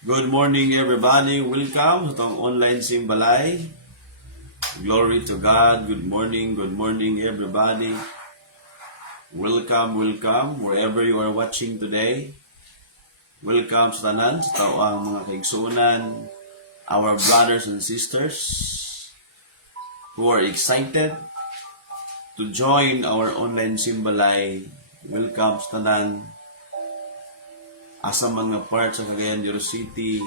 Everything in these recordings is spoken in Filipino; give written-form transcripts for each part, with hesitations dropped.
Good morning everybody. Welcome sa itong online simbalay. Glory to God. Good morning everybody. Welcome wherever you are watching today. Welcome sa tanan, sa tawang mga kaigsunan, our brothers and sisters who are excited to join our online simbalay. Welcome sa tanan. Asa mga part sa Cagayan de Oro City,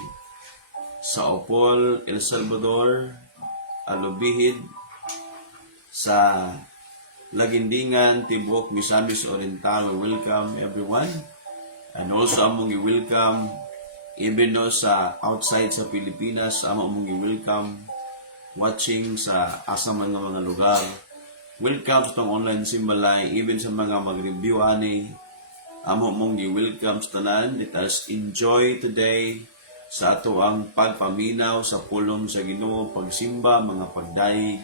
sa Opol, El Salvador, Alubihid, sa Lagindingan, Tibok, Misamis Oriental. Welcome everyone. And also among i-welcome even no sa outside sa Pilipinas, among i-welcome watching sa asa mga lugar. Welcome sa itong online simbalay, even sa mga mag-review ani. Amo mong gi-welcome sa tanan. Let us enjoy today sa ato ang pagpaminaw sa pulong sa Ginoo, pagsimba, mga pagdaig.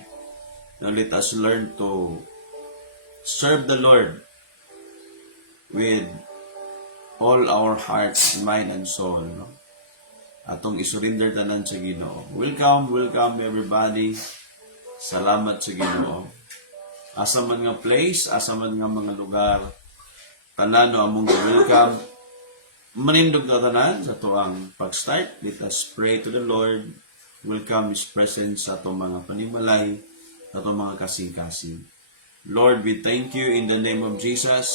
Now let us learn to serve the Lord with all our heart, mind, and soul. No? Atong isurrender tanan sa Ginoo. Welcome everybody. Salamat sa Ginoo. Asa man nga place, asa man nga mga lugar, tanan no among welcome. Manindog na tanan sa tuang pag-start. Let us pray to the Lord. Welcome His presence sa itong mga panimalay, sa itong mga kasing-kasing. Lord, we thank you in the name of Jesus.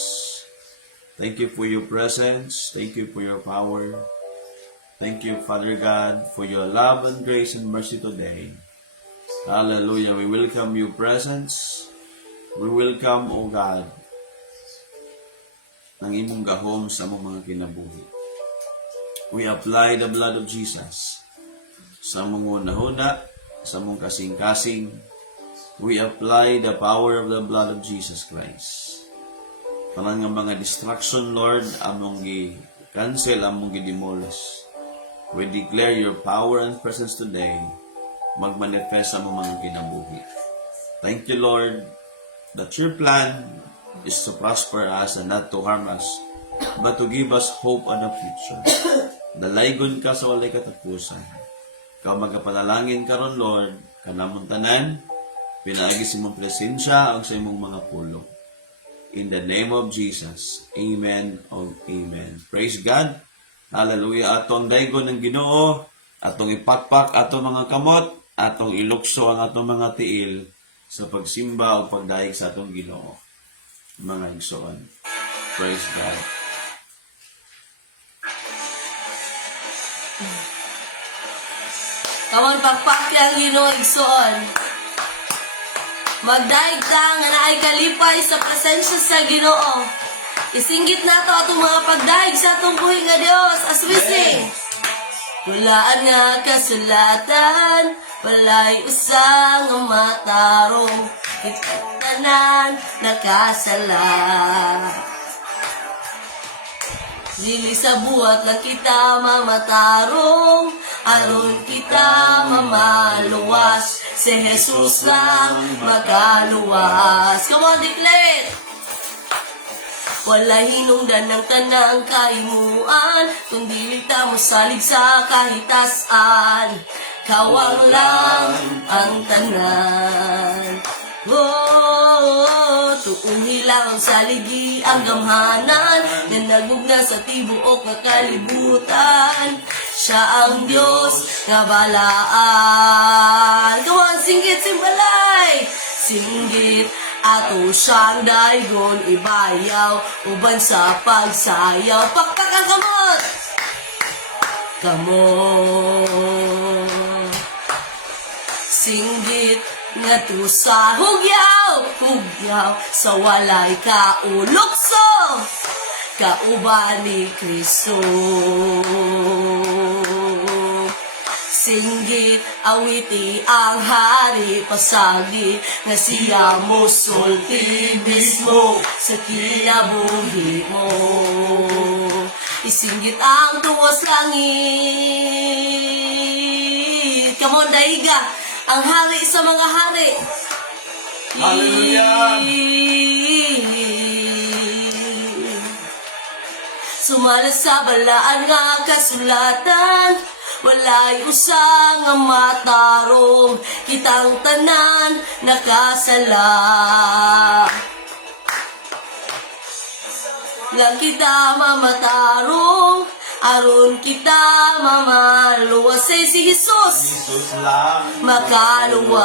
Thank you for your presence. Thank you for your power. Thank you, Father God, for your love and grace and mercy today. Hallelujah. We welcome your presence. We welcome, O God, ng imong gahom sa among mga kinabuhi. We apply the blood of Jesus sa among hunahuna, sa among kasing-kasing. We apply the power of the blood of Jesus Christ. Parang nga mga distraction, Lord, among gi-cancel, among gi-demolish. We declare your power and presence today magmanifest sa among mga kinabuhi. Thank you, Lord, that your plan is to prosper us and not to harm us, but to give us hope and a future. Dalaygon ka sa walay katapusan. Ikaw magapanalangin karon, Lord, kanamong tanan, pinaagi sa imong presensya ang sa imong mga pulong. In the name of Jesus, amen o amen. Praise God. Hallelujah. Atong daygon ng Ginoo, atong ipakpak atong mga kamot, atong ilukso ang atong mga tiil sa pagsimba o pagdaig sa atong Ginoo. Mga igsoon. Praise God. Kawan pagpakyang Ginoo igsoon. Magdaig ta nga naay kalipay sa presensya sa Ginoo. Isinggit nato atong mga pagdaig sa atong buhi nga Dios as we sing. Hulaan nga kasulatan, walay usang nga matarong, tanan nakasala. Dili sa buhat lang kita mamatarong, aron kita mamaluwas. Si Jesus lang makaluwas. Come on, declare! Wala hinungdan ng tanang kaimuan, kung dili ta mo salig sa kahitasan. Kawang lang ang tanan. Oh, tuong hilang sa ligi ang gamhanan, na nagugna sa tibuok nga kalibutan. Siya ang Diyos nga balaan. Come on, singgit, simbalay! Singgit, ato siyang daygon ibayaw, uban sa pagsayaw. Pakpak ang kamot! Kamot! Singgit, nga to sa hugyaw sa walay kaulokso, kauban ni Kristo. Singgit, awiti ang hari pasagi, nga siya mo sulti mismo sa kinabuhi mo. Isinggit ang tuwas langit. Come on, daiga! Ang hari sa mga hari. Hallelujah! Sumala sa balaan nga kasulatan, walay usa nga matarong, kitang tanan nakasala. Lang kita mamatarong, aron kita mamaluwas. Say si Jesus, Jesus lang. makaluwas.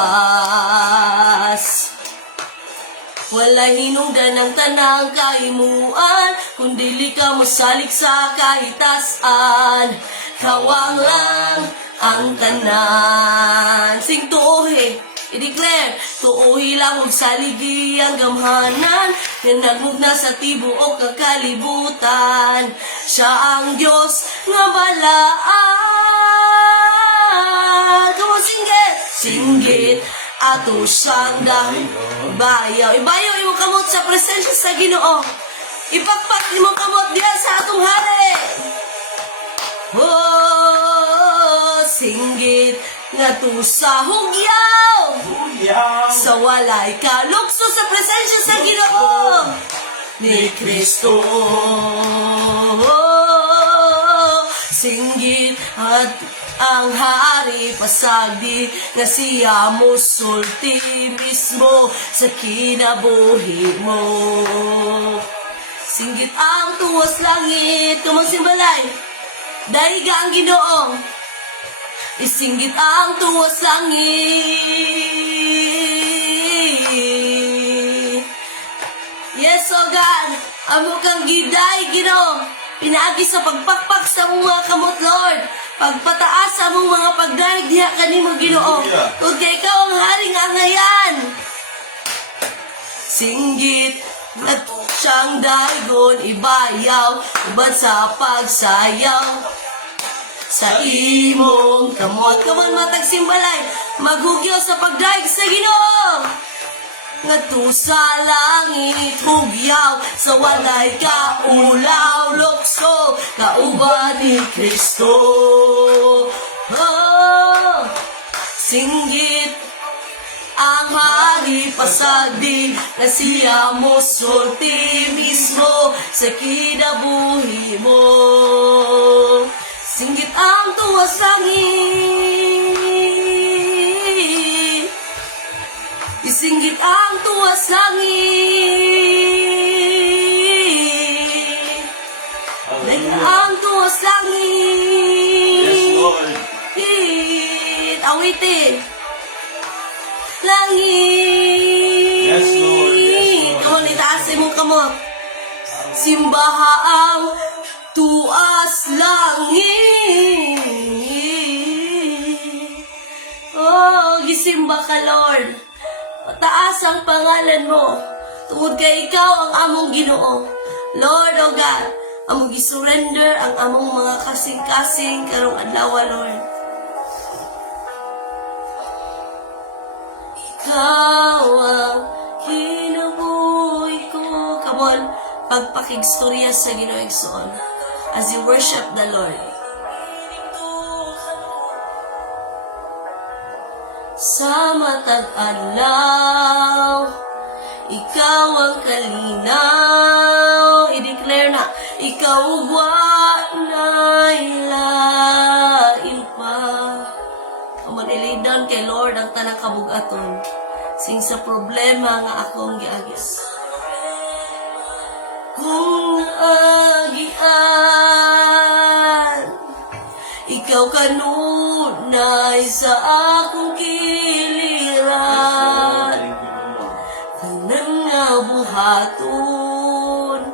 Walay hinungdan ng tanang kaimuan, kundili ka mosalig sa kahitasan. Kawang lang ang tanan. Sing tuohi, i-declare, tuohi lang og saligi ang gamhanan, nga nagmugna sa tibuok kakalibutan. Siya ang Diyos nga balaan. Come on, singgit! Singgit! Ato siyang dahil ibayaw. Ibayaw imong kamot sa presensya sa Ginoo. Ipakpak imong kamot diya sa atong hari. Oh, singgit nga to sa hugyaw. Sa walay kalukso sa presensya sa Ginoo ni Kristo. Singgit at ang hari pasagdi nga siya mo sulti mismo sa kinabuhi mo. Singgit ang tuwas langit, kumang simbalay, dahiga ang Ginoo. Isinggit ang tuwas langit. Yes, O God, amo kang giday, Ginoo. Pinaagi sa pagpakpak sa mga kamot, Lord. Pagpataas sa mong mga pagdaig diha kanimo, Ginoo. Ug kay ikaw ang haring angayan. Singgit at siyang daigon ibayaw, ubad sa pagsayaw. Sa imong kamot, kamon matag simbalay, maghugyaw sa pagdaig sa Ginoo. Ngadto sa langit hugyaw, sa walay kaulaw lukso, kauban ni Kristo. Oh, singgit ang hari pasagdi na siya mo sulti mismo sa kinabuhi mo. Singgit ang tuwas langit, isinggit ang tuwas langit, ang tuwas langit. Yes, Lord. Awitin. Langit. Yes, Lord. Yes, Lord. Kamon, itaas mong kamot. Simbaha ang tuas langit. Oh, gisimba ka, Lord. Taas ang pangalan mo. Tungod kay ikaw ang among Ginoo. Lord, O God, among gisurrender ang among mga kasing-kasing karong adlaw, Lord. Ikaw ang kinabuhi ko. Come on, pagpakigstorya sa Ginoo igsoon as you worship the Lord. Sa matag adlaw, ikaw ang kalinaw. I-declare na, ikaw walay lain pa. Kamon, i-lay down kay Lord ang tanang kabugaton. Sing sa problema nga akong giagyas. Kung agian, ikaw kanunay sa akong kiliran. Kanang nga buhaton,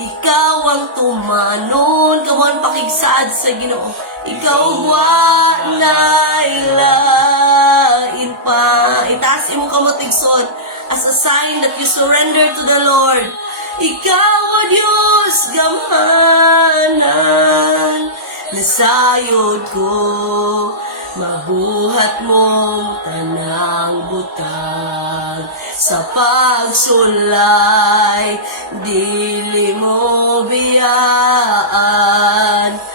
ikaw ang tumanon. Kamon, pakigsaad sa Ginoo. Ikaw walay lain pa. Itaas imong kamot igsoon as a sign that you surrender to the Lord. Ikaw, O Diyos, gamhanan, nasayod ko, mabuhat mong tanang butang. Sa pagsulay, dili mo biyaan.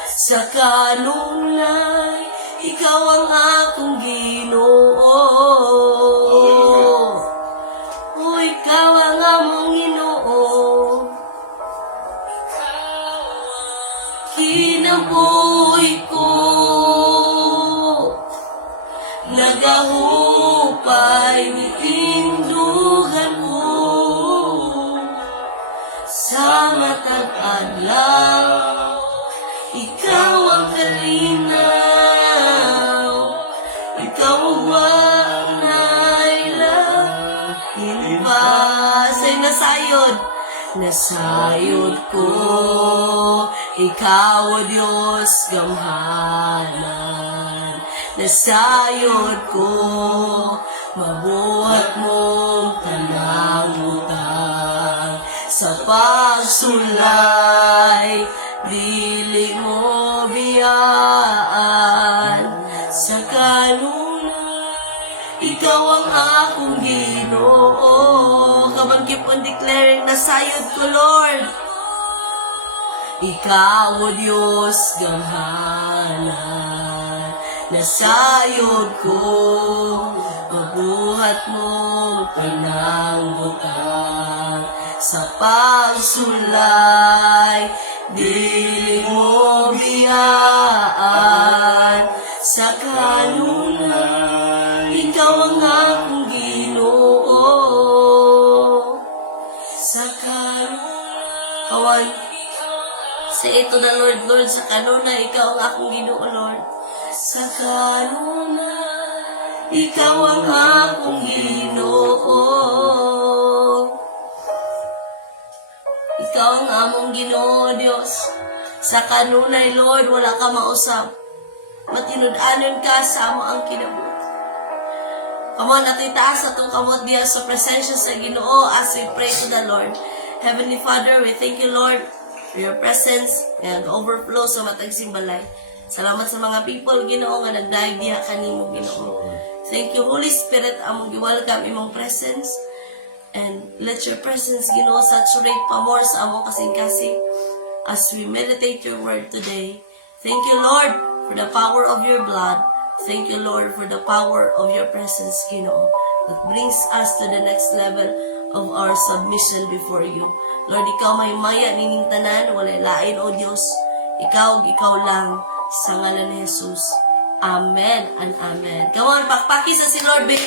Sa kanunay, ikaw ang akong Ginoo. O ikaw ang among Ginoo. kinabuhi ko. Nagahupay ni indugan ko sa matag adlaw. Ikaw ang kalinaw, ikaw ang wanailahin pa. Say nasayod, nasayod ko, ikaw o Diyos gamhanan. Nasayod ko, mabuhat mong tanang utang. Sa pagsulay, dili mo biyaan. Sa kanunay, ikaw ang akong Ginoo. Come on, keep on declaring, nasayod ko, Lord. Ikaw o Diyos gamhanan. Nasayod ko, mabuhat mong pinangbutang. Sa pagsulay, dili mo biyaan. Sa kanunay, ikaw ang akong Ginoo. Sa kanunay, kawan, say ito na Lord, Lord, sa kanunay, ikaw ang akong Ginoo, Lord. Sa kanunay, ikaw ang akong Ginoo. Ikaw ang among Ginoo, Dios. Sa kanunay, Lord, wala ka mausap. Matinud-anon ka sa amo ang kinabuhi. Come on, at itaas atong kamot diya sa presensya sa Ginoo as we pray to the Lord. Heavenly Father, we thank you, Lord, for your presence and overflow sa matag simbalay. Salamat sa mga people, Ginoo, nga nagdaig diha kanimo, Ginoo. Thank you, Holy Spirit, among gi-welcome imong presence. And let your presence, Ginoo, saturate pa more sa among kasing-kasing as we meditate your word today. Thank you, Lord, for the power of your blood. Thank you, Lord, for the power of your presence, Ginoo, that brings us to the next level of our submission before you. Lord, ikaw may maya nining tanan, walay lain, O Diyos. Ikaw lang, sa ngalan ni Jesus. Amen and amen. Come on, pakpaki sa si Lord, babe.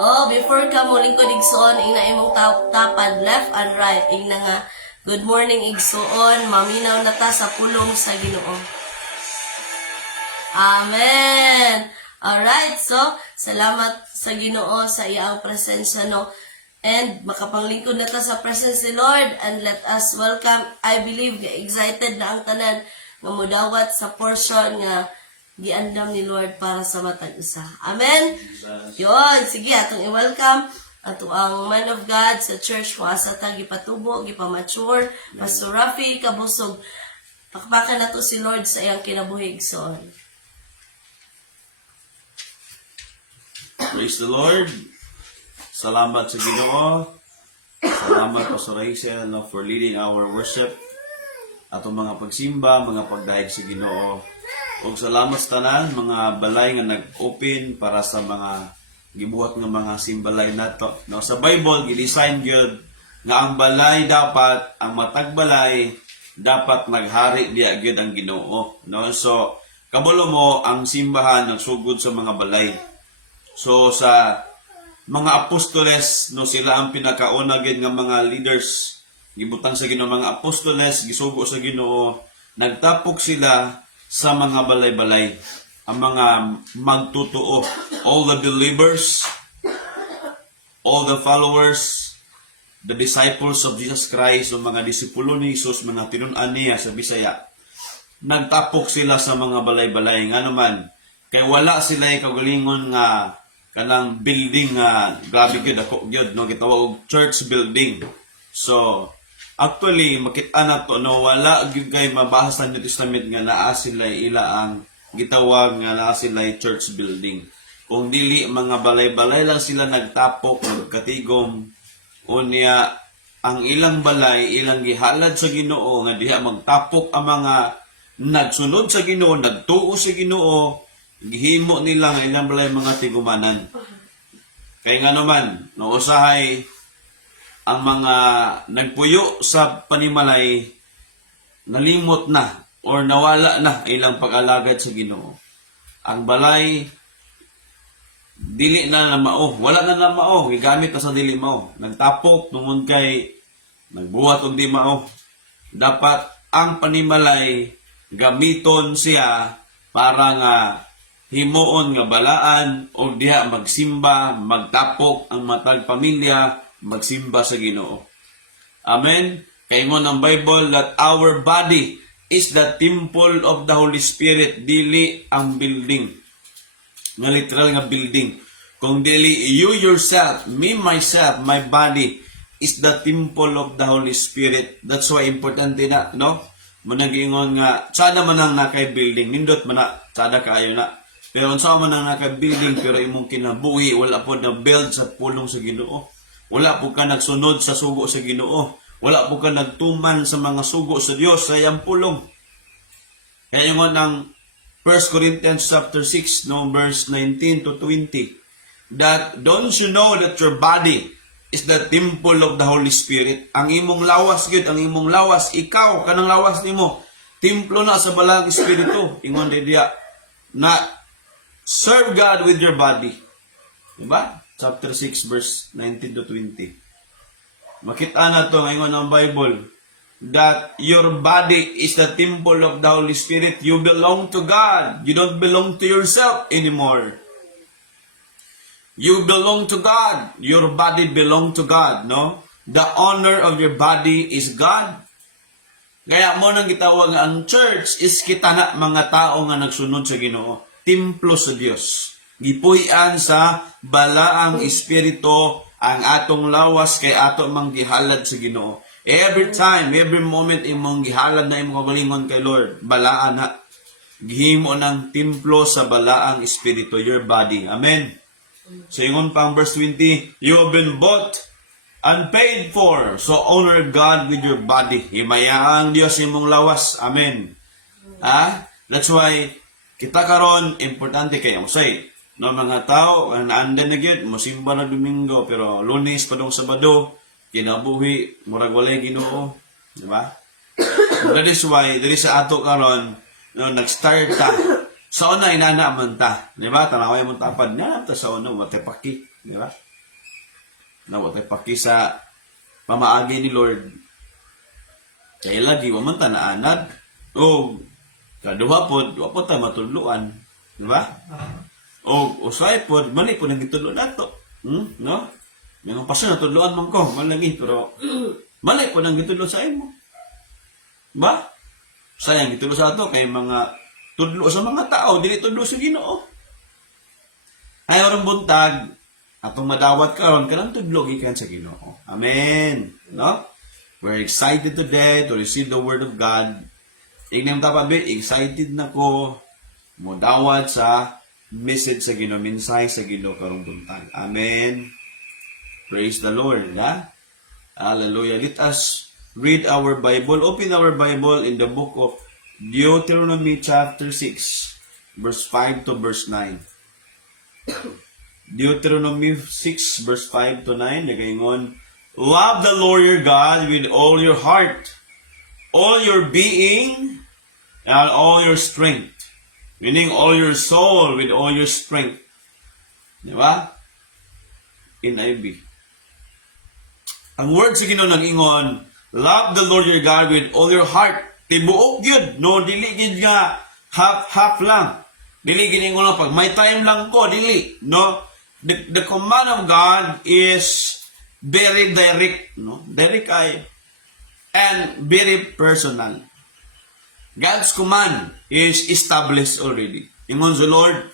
Oh, before ka mo, lingkod igsoon, ina imong tapad, left and right, ina nga, good morning igsoon, maminaw na ta sa pulong sa Ginoo. Amen! Alright, so, salamat sa Ginoo sa iyang presensya, no? And makapanglingkod na ta sa presence ni Lord, and let us welcome, I believe, excited na ang tanan, nga mudawat sa portion nga giandam ni Lord para sa matag usa. Amen? Yun, sige, atong i-welcome ato ang man of God sa church kung asa ta gipatubo, gipamature, Pastor Rafi Kabusog. Pakpakan na to si Lord sa iyang kinabuhig son. Praise the Lord. Salamat sa Ginoo. Salamat Pastor Hazel, no, for leading our worship. Atong mga pagsimba, mga pagdaig sa Ginoo. Ug salamat sa tanan, mga balay nga nag-open para sa mga gibuhat nga mga simbalay nato. No, sa Bible, gidesign gyud nga ang balay dapat, ang matag balay, dapat naghari diya gyud ang Ginoo. No, so, kabulo mo, ang simbahan nagsugod sa mga balay. So, sa mga apostoles, no, sila ang pinakauna gyud nga mga leaders. Gibutang sa Ginoo mga apostoles, gisugo sa Ginoo, nagtapok sila sa mga balay-balay. Ang mga magtutuo, all the believers, all the followers, the disciples of Jesus Christ, o mga disipulo ni Jesus, mga tinun-an niya sa Bisaya, nagtapok sila sa mga balay-balay. Nga naman, kay wala sila kagalingon nga kanang building nga grabe gyud ako gyud, no, gitawag church building. So, actually, makita na to, no, wala gyud kay mabahas sa New Testament nga naa sila ila ang gitawag nga naa sila church building. Kung dili, mga balay-balay lang sila nagtapok, nagkatigom, unya, ang ilang balay, ilang gihalad sa Ginoo, nga diha magtapok ang mga nagsunod sa Ginoo, nagtuo sa Ginoo, gihimo nila nga ilang balay mga tigumanan. Kaya nga naman, no, usahay, ang mga nagpuyo sa panimalay, nalimot na or nawala na ilang pag-alagad sa Ginoo. Ang balay dili na mao, wala na mao, gigamit na sa dili mao. Nagtapok tungod kay nagbuhat og di mao. Dapat ang panimalay gamiton siya para nga himuon nga balaan o diha magsimba, magtapok ang matag pamilya, magsimba sa Ginoo. Amen. Kaingon ang Bible that our body is the temple of the Holy Spirit, dili ang building. Nga literal nga building. Kung dili you yourself, me myself, my body is the temple of the Holy Spirit. That's why importante na, no? Managingon nga sada man ang nakay building, nindot man na sada kayo na. Pero unsa man ang nakay building pero imong kinabuhi wala po na build sa pulong sa Ginoo. Wala po ka nagsunod sa sugo sa Ginoo. Wala po ka nagtuman sa mga sugo sa Dios sa iyang pulong. Kaya yung ng 1 Corinthians chapter 6, no, verse 19 to 20, that don't you know that your body is the temple of the Holy Spirit? Ang imong lawas, gid, ang imong lawas, ikaw, kanang lawas nimo, templo na sa balang Espiritu. Ingon diya, na serve God with your body. Diba? Chapter 6, verse 19 to 20. Makita na to ngayon ng Bible, that your body is the temple of the Holy Spirit. You belong to God. You don't belong to yourself anymore. You belong to God. Your body belong to God, no? The honor of your body is God. Kaya mo nang gitawag nga ang church is kita na mga tao nga nagsunod sa Ginoo. Templo sa Dios. Gipuy-an sa balaang espiritu ang atong lawas kay ato mang gihalad sa Ginoo. Every time, every moment imong gihalad na imong kagalingon kay Lord, balaan na. Gihimo ng templo sa balaang espiritu, your body. Amen. So ingon pang verse 20, you have been bought and paid for. So honor God with your body. Himaya ang Dios imong lawas. Amen. That's why kita karon importante kay usay. No mga tao naandan na gyud mosimba na Domingo pero Lunes padong Sabado kinabuhi murag walay Ginoo, di ba? That is why diri sa ato karon no nag-start ta sa una inana man ta, di ba? Tanaway mo tapad na ta sa una wa tay paki, di ba? Na wa tay paki sa pamaagi ni Lord. Kay lagi wa man ta naanad o kaduha pod wa po ta matudluan, di ba? O usay pod mali po nang gitudlo nato. No? Mga pasyon na tudloan man ko, malagi pero mali po nang gitudlo sa imo. Ba? Sayang gitudlo sa ato kay mga tudlo sa mga tao, dili tudlo sa Ginoo. Ay orong buntag atong madawat karon kanang tudlo gikan sa Ginoo. Amen. No? We're excited today to receive the word of God. Ignem ta pa excited na ko mo dawat sa message sa Ginoo, mensahe sa Ginoo karong buntag. Amen. Praise the Lord. Hallelujah. Let us read our Bible. Open our Bible in the book of Deuteronomy chapter 6, verse 5 to verse 9. Deuteronomy 6, verse 5 to 9. Nagaingon, love the Lord your God with all your heart, all your being, and all your strength. Meaning all your soul with all your strength. Diba? NIV. Ang word sa Ginoo nag-ingon, love the Lord your God with all your heart. Tibuok yun. No, dili gid nga half lang. Dili gid ingon lang pag may time lang ko, dili. No? The command of God is very direct, no? Direct ay and very personal. God's command is established already. Ingon sa Lord,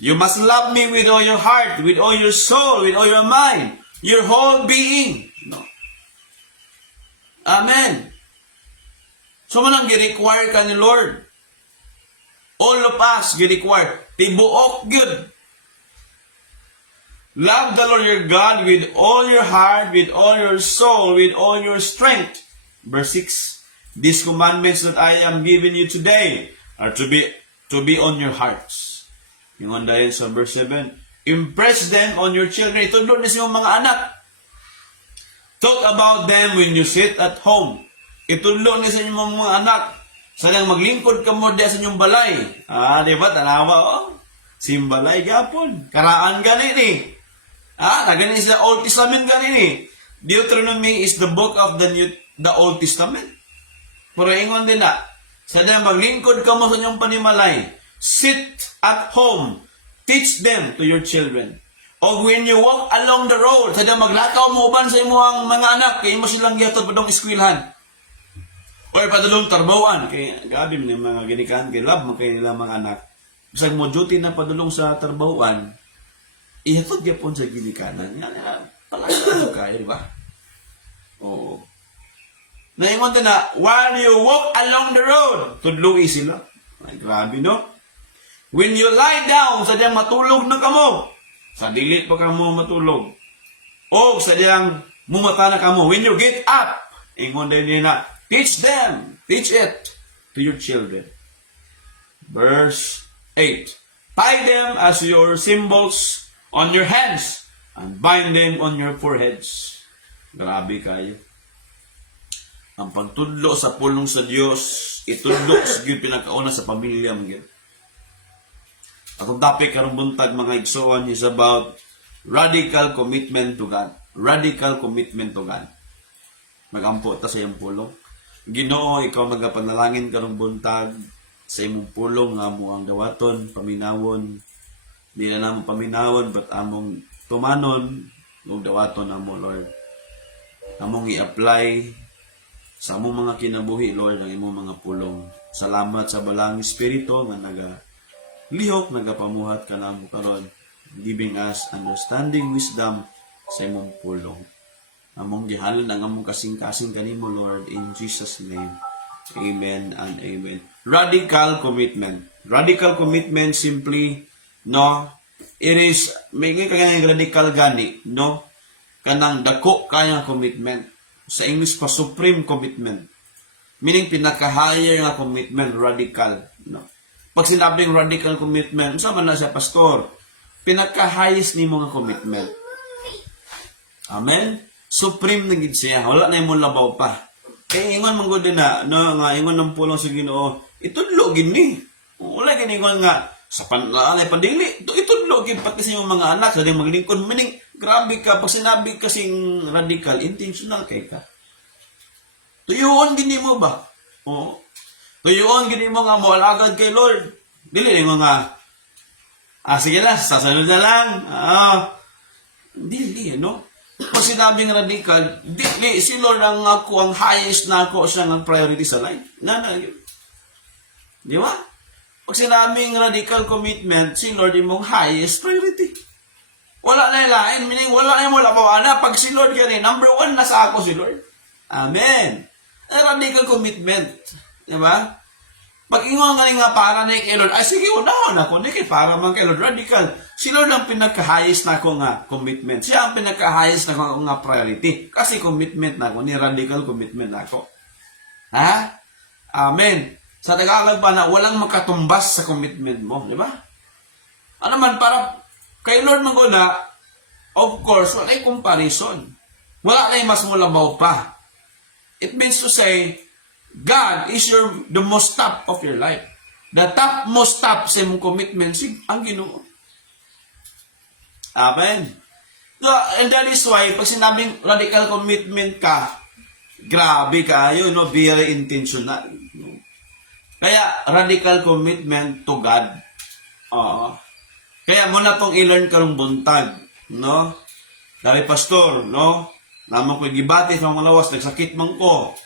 you must love me with all your heart, with all your soul, with all your mind, your whole being. No. Amen. So manang gi-require ka ni Lord. All of us gi-require. Tibuok gyud. Love the Lord your God with all your heart, with all your soul, with all your strength. Verse 6. These commandments that I am giving you today are to be on your hearts. Yung dahil sa verse 7. Impress them on your children. Itudlo na sa mga anak. Talk about them when you sit at home, Itudlo ni sa inyong mga anak. Sanang maglingkod ka mo sa inyong balay. Di ba? Tanawa, Simbalay gapon. Karaan gani ni. Nagani sa Old Testament gani ni. Deuteronomy is the book of the Old Testament. Pero ingon din na, sanang maglingkod ka mo sa inyong panimalay. Sit at home. Teach them to your children. O when you walk along the road, sadang maglakaw mo uban sa imong mga anak, kay mo silang gihatod padong eskwelahan. O padulong tarbawan, kay gabi man yung mga ginikan, kay love mo kay nila mga anak. Bisag mo duty na padulong sa tarbawan, ihatod gyapon sa ginikanan. Palagi kayo, di ba? Oo. Naingon din na, while you walk along the road, tudluwi sila. Ay, grabe, no? When you lie down, sadyang matulog na kamo. Sa dilit pa kamo matulog. O sadyang mumata na kamo. When you get up, ingon din na, teach them, teach it to your children. Verse 8. Tie them as your symbols on your hands and bind them on your foreheads. Grabe kayo. Ang pagtudlo sa pulong sa Diyos, itudlo sa Diyos pinakauna sa pamilya mga. Atong topic karong buntag mga igsoon is about radical commitment to God. Radical commitment to God. Magampo ta sa iyong pulong. Ginoo, ikaw magapanalangin karong buntag sa imong pulong nga mo ang dawaton, paminawon. Di na namo paminawon, but among tumanon, ug dawaton amo, Lord. Among i-apply sa among mga kinabuhi, Lord, ang imong mga pulong. Salamat sa balang Espiritu nga lihok, nagapamuhat ka namo karon, giving us understanding, wisdom sa imong pulong. Among gihalon ang among kasing-kasing kanimo, Lord, in Jesus' name. Amen and amen. Radical commitment. Radical commitment simply, no, it is, may kanyang radical gani, no, kanang dako kayang commitment. Sa English pa, supreme commitment. Meaning, pinaka-higher nga commitment, radical, no. Pag sinabing radical commitment, saan man na siya, pastor? Pinaka-highest ni mga commitment. Amen? Supreme na gid siya. Wala na yung labaw pa. Kaya ingon man gud na, no, nga ingon ng pulong sa Ginoo, itudlo gini. Wala gini ingon nga sa panalay padili. Itudlo gid pati sa imong mga anak sa ding maglingkod. Meaning, grabe ka pag sinabi kasing radical, intentional kay ka. Tuyuon gini mo ba? Oo. Tuyuon gini mo nga mo alagad kay Lord. Dili mo nga sige na, sasunod na lang. Dili, no? Pag sinabing radical, di si Lord ang ako, ang highest na ako siya ng priority sa life. Di ba? Pag sinabing radical commitment, si Lord yung highest priority. Wala na ilain, meaning wala na mo labaw na. Pag si Lord yan, number 1 na sa ako si Lord. Amen. Radical commitment. Di ba? Pag ingon nga para na kay Lord, sige, unahon ako, kay para man kay Lord, radical. Si Lord ang pinaka-highest na ako nga commitment. Siya ang pinaka-highest na ako nga priority. Kasi commitment na ako, ni radical commitment na ako. Ha? Amen. Sa Tagalog pa na walang makatumbas sa commitment mo, di ba? Ano man, para kay Lord maguna, of course, wala ay comparison. Wala na mas mulabaw pa. It means to say, God is the most top of your life. The top most top sa imong commitment, ang Ginoo. Amen. So, and that is why, pag sinabing radical commitment ka, grabe kayo, no? Very intentional. No? Kaya, radical commitment to God. Kaya mo na itong i-learn karong buntag. No? Dahil pastor, no? Naman ko'y gibati sa mga lawas, nagsakit man ko.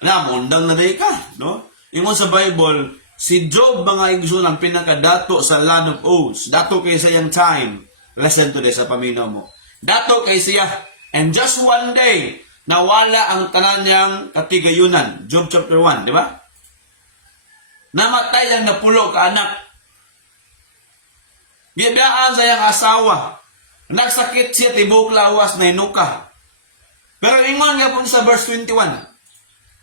Undang na day ka, no? Ingon sa Bible, si Job mga igsunan pinakadato sa land of oaths. Dato kay sa yung time. Listen to this sa paminaw mo. Dato kay siya. And just one day, nawala ang tanan niyang katigayunan. Job chapter 1, di ba? Namatay lang na pulo ka anak. Gidaan sa iyang asawa. Nagsakit siya tibok lawas na inuka. Pero ingon nga po sa verse 21,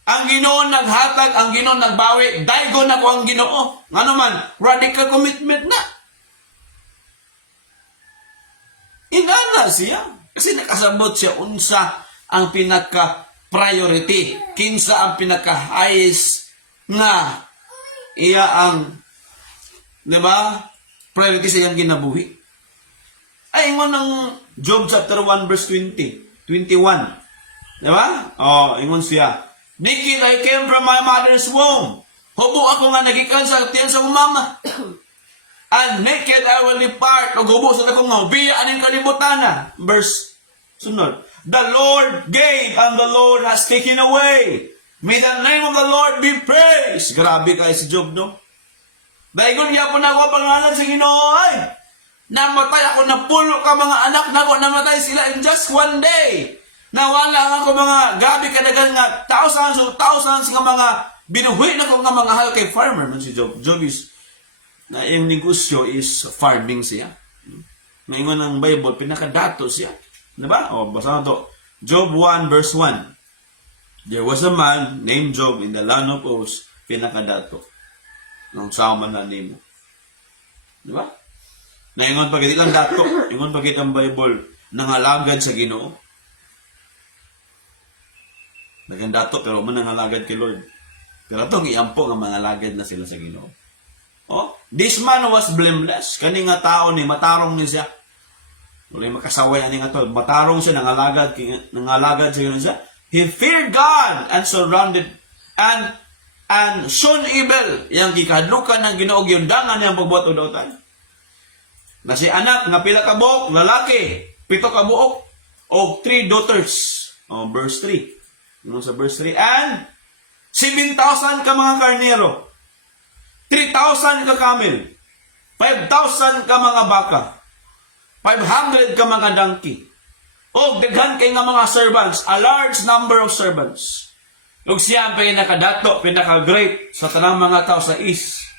ang Ginoo naghatag, ang Ginoo nagbawi, daygon ako ang Ginoo. Ngano man, radical commitment na. Inana siya. Kasi nakasabot siya unsa ang pinaka priority. Kinsa ang pinaka-highest nga iya ang, di ba, priority sa iyang ginabuhi. Ay, ingon ng Job chapter 1 verse 20, 21. Di ba? Ingon siya, Naked I came from my mother's womb. Hubo ako nga nagikan sa tiyan sa mama. And naked I will depart. O hubo sa akong nga, biya aning kalibutana. Verse sunod. The Lord gave and the Lord has taken away. May the name of the Lord be praised. Grabe kayo si Job, no? Dahil niya po na ako pangalan sa Ginoo ay. Namatay ako na pulo ka mga anak na ako. Namatay sila in just one day. Nawala ako mga gabi kadagan nga thousands nga mga binuhi na ko nga mga hal kay farmer man si Job. Job is na yung negosyo is farming siya. Maingon ng Bible pinakadato siya. Diba? Basa na to. Job 1 verse 1. There was a man named Job in the land of Uz, pinakadato ng sama na nimo. Diba? Naingon pagit ilang dato, ingon pagit ang Bible nangalagad sa Ginoo. Nagandato pero man nangalagad kay Lord. Pero itong iampo nga mga lagad na sila sa Ginoo. This man was blameless. Kani nga tao ni matarong ni siya. Wala makasaway ani nga to. Matarong siya nangalagad sa Ginoo siya. He feared God and surrounded and shun evil. Yang gikadlukan ng Ginoo gyundangan niyang pagbuhat og dautan. Na si anak nga pila ka buok lalaki, 7 ka buok og 3 daughters. Verse 3. Sa verse 3, and 7,000 ka mga karnero, 3,000 ka camel, 5,000 ka mga baka, 500 ka mga donkey, o daghan kay nga mga servants, a large number of servants. Ug siya ang pinakadato, pinaka-great sa tanang mga tao sa east.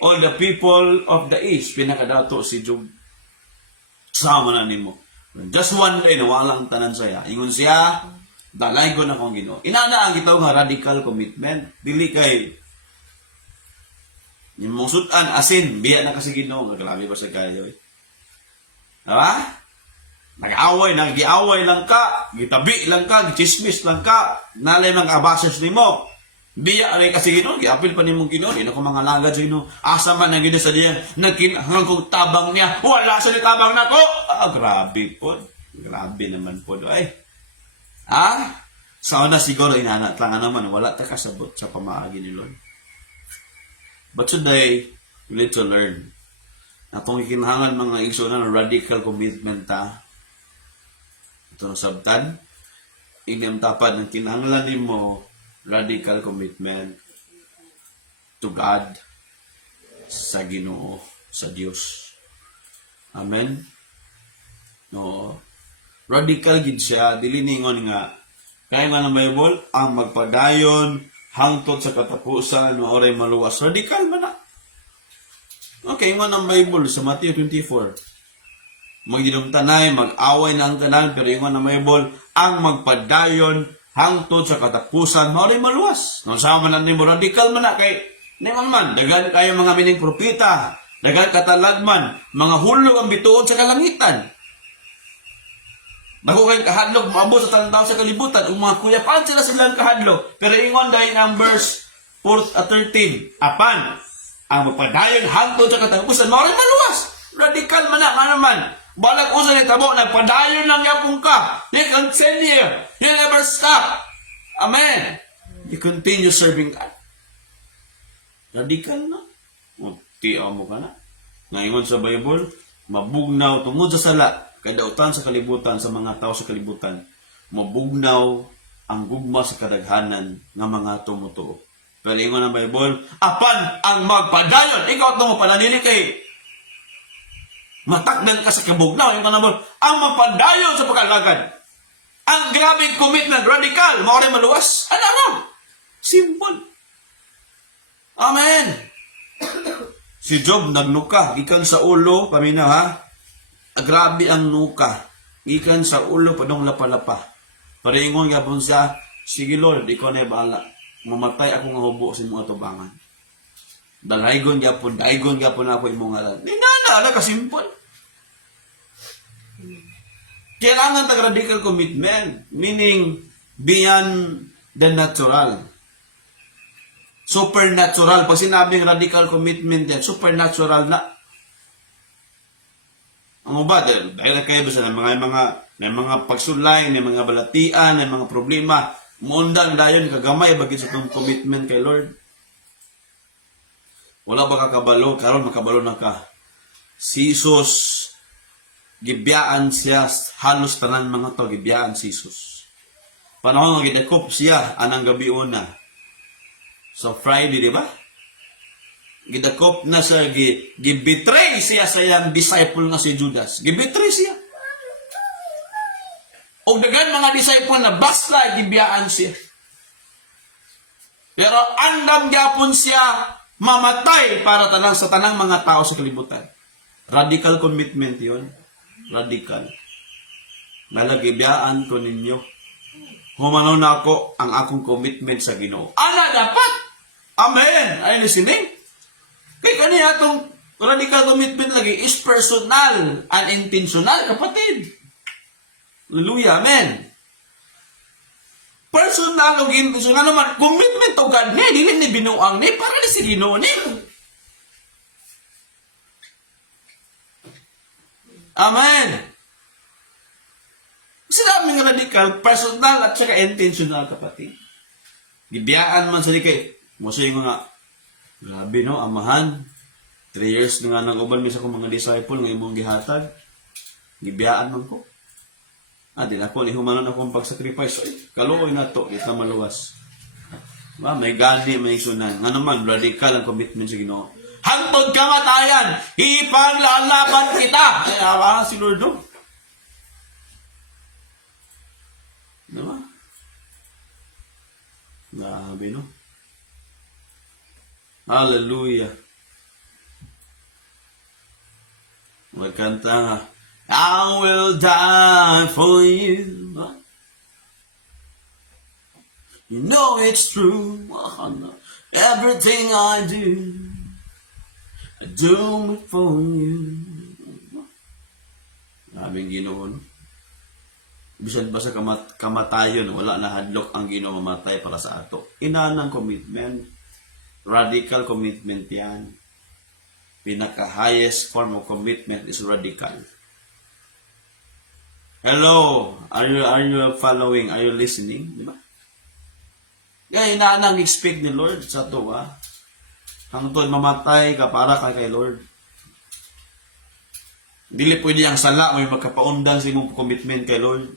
All the people of the east, pinakadato si Job. Sama na nimo. Just one day, nawalang tanan saya. Ingon siya, dalay ko na kong Ginoo. Inana ang gitaw nga radical commitment. Dili kay imong sudan asin biya na kasi Ginoo nga grabe pa sa kayo. Diba? Nag-away, nagiaway lang ka, gitabi lang ka, gichismis lang ka, nalay mga abasers nimo. Biya rin kasi Ginoo, giapil pa nimong Ginoo, ino ko mga lagad sa Ginoo. Asa man ang Ginoo sa diyan, nagkinahang kong tabang niya, wala sa tabang nako. Grabe po. Grabe naman po do ay. Sa una siguro inanat lang naman, wala ta kasabot sa pamaagi ni Lord. But today, we need to learn. Atong ikinahanglan mga igsoon na radical commitment ta. Ito na sabtan. Inyam tapad ng kinahanglan nimo radical commitment to God, sa Ginoo, sa Dios. Amen? No. Radical gid siya, dili ningon nga kaya nga ng Bible ang magpadayon hangtod sa katapusan no oray maluwas. Radical man na. Okay, nga ng Bible sa Matthew 24. Magdinumtanay, mag-away na ang tanan, pero yung ng Bible ang magpadayon hangtod sa katapusan no oray maluwas. No sama man nimo radical man na kay ningon man dagan kayo mga mining propeta, dagan katalagman, mga hulog ang bituon sa kalangitan. Naku kayong kahadlok, maabot sa talang sa kalibutan, mga kuyapan sila silang kahadlok. Pero ingon dahil ng verse 13, apan, ang magpadayon hangtod sa katapusan, maraming maluwas. Radical man na, naman. Balag usan ni tabo, nagpadayon lang yapong ka. He continue. He never stop. Amen. You continue serving God. Radical na. Tiyaw mo ka na. Ngayon sa Bible, mabugnaw tungod sa sala. Kadautan sa kalibutan sa mga tao sa kalibutan, mabugnaw ang gugma sa kadaghanan ng mga tumutuo. Pero ingon ng Bible, apan ang magpadayon, ikaw ito mo pananili kay matakdan ka sa kabugnaw. Ingon ng Bible, ang magpadayon sa pagkalagad. Ang grabing commitment, radical, maaaring maluwas. Ano? Simple. Amen. Si Job nagnuka, ikan sa ulo, pamina ha, grabe ang nuka. Ikan sa ulo padong lapa-lapa. Para ingon gapon siya, sige Lord, ikaw na bahala. Mamatay ako nga hubo sa mga tubangan. Daigon gapon ako imong ngalan. Ninana, kasimple. Kailangan tag radical commitment. Meaning, beyond the natural. Supernatural. Pag sinabing radical commitment yan, supernatural na. Ang ba? Dahil kayo ba sa may mga pagsulay, may mga balatian, may mga problema. Muundang dayon kagamay bagay sa itong commitment kay Lord. Wala ba kakabalo? Karon makabalo na ka. Si Jesus, gibiyaan siya, halos tanan mga to, gibiyaan si Jesus. Panahon nga gidakop siya, anang gabi una. So Friday, di ba? Gidakop na siya, gibetray siya sa iyang disciple nga si Judas. Gibetray siya. O dagan mga disciple na basta gibiyaan siya. Pero andam gyapon siya mamatay para sa tanang mga tao sa kalibutan. Radical commitment yon. Radical. Nalagibiyaan ko ninyo. Humanaw na ako ang akong commitment sa Ginoo. Ana dapat! Amen! Ay listening? Kaya kaniya itong radical commitment lagi is personal and intentional, kapatid. Hallelujah, amen. Personal o intentional naman, commitment to God ni, dili ni binuang ni, para ni si Ginoo ni. Amen. Sinabing radical, personal at saka intentional, kapatid. Gibiyaan man sa di kay, musa yung mga, grabe no, amahan. 3 years na nga nang uban misa ko mga disciple nga imong gihatag. Gibiyaan man ko. Di na ko, ni humanon akong pag-sacrifice. Ay, kaluoy na to, kita maluwas. May gani, may sunan. Nga naman, radical ang commitment sa Ginoo. Hangtod kamatayan, ipaglalaban kita. Ay, si Lord do. Diba? Grabe, no? Hallelujah. Magkanta nga. I will die for you. You know it's true. Everything I do it for you. Naming Ginoo, no? Bisan ba sa kamatayon, wala na hadlok ang Ginoo mamatay para sa ato. Inanang commitment. Radical commitment yan. Pinaka-highest form of commitment is radical. Hello, are you following? Are you listening? Di ba? Kaya inaanang expect ni Lord sa to, hangtod mamatay ka para kay Lord. Dili pwede ang sala, may magkapaundang sa imong commitment kay Lord.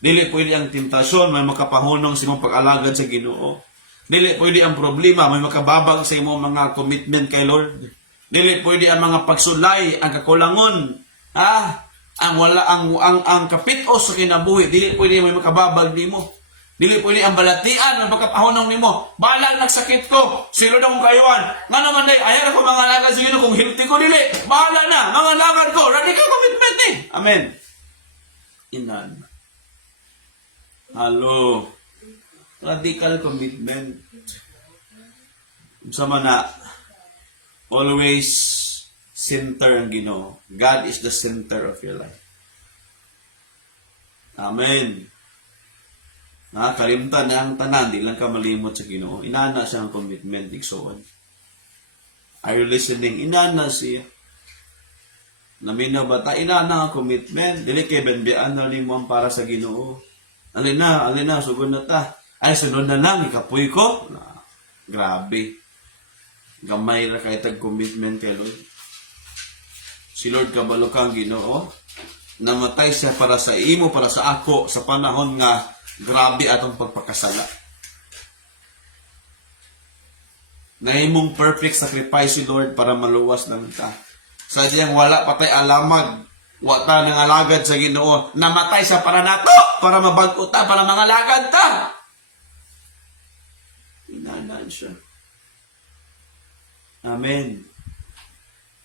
Dili pwede ang tentasyon, may makapahunong sa imong pag-alagad sa Ginoo. Dili pwede ang problema, may makababag sa imong mga commitment kay Lord. Dili pwede ang mga pagsulay, ang kakulangon, ang kapitos sa kinabuhi, dili pwede may makababag nimo. Dili pwede ang balatian, ang makapahunong nimo. Balag nagsakit ko, silo na kong kayuan. Nga naman day, ayaw ako mga lagad sa Ginoo kung healthy ko dili. Bahala na, mga lagad ko, radical commitment ni. Amen. Inan. Hello. Radical commitment. Sama na, always center ang Ginoo. God is the center of your life. Amen. Kalimtan na ang tanan, di lang ka malimot sa Ginoo. Inana siya ang commitment, igsoon. Are you listening? Inana siya. Naminaw ba ta? Inana ang commitment. Dili kay benbian na ni mo para sa Ginoo. Alina, sugod na ta. Ay, sunod na lang, ikapoy ko. Grabe. Gamay na kahit ang commitment kay Lord. Si Lord kabalo kang Ginoo. Namatay siya para sa imo, para sa ako, sa panahon nga grabe atong pagpakasala. Naimong perfect sacrifice si Lord para maluwas lang ta. Sa diyang wala patay alamag, wata nang alagad sa Ginoo. Namatay siya para nato, para mabag-o ta, para mangalagad ta. Inanaan siya. Amen.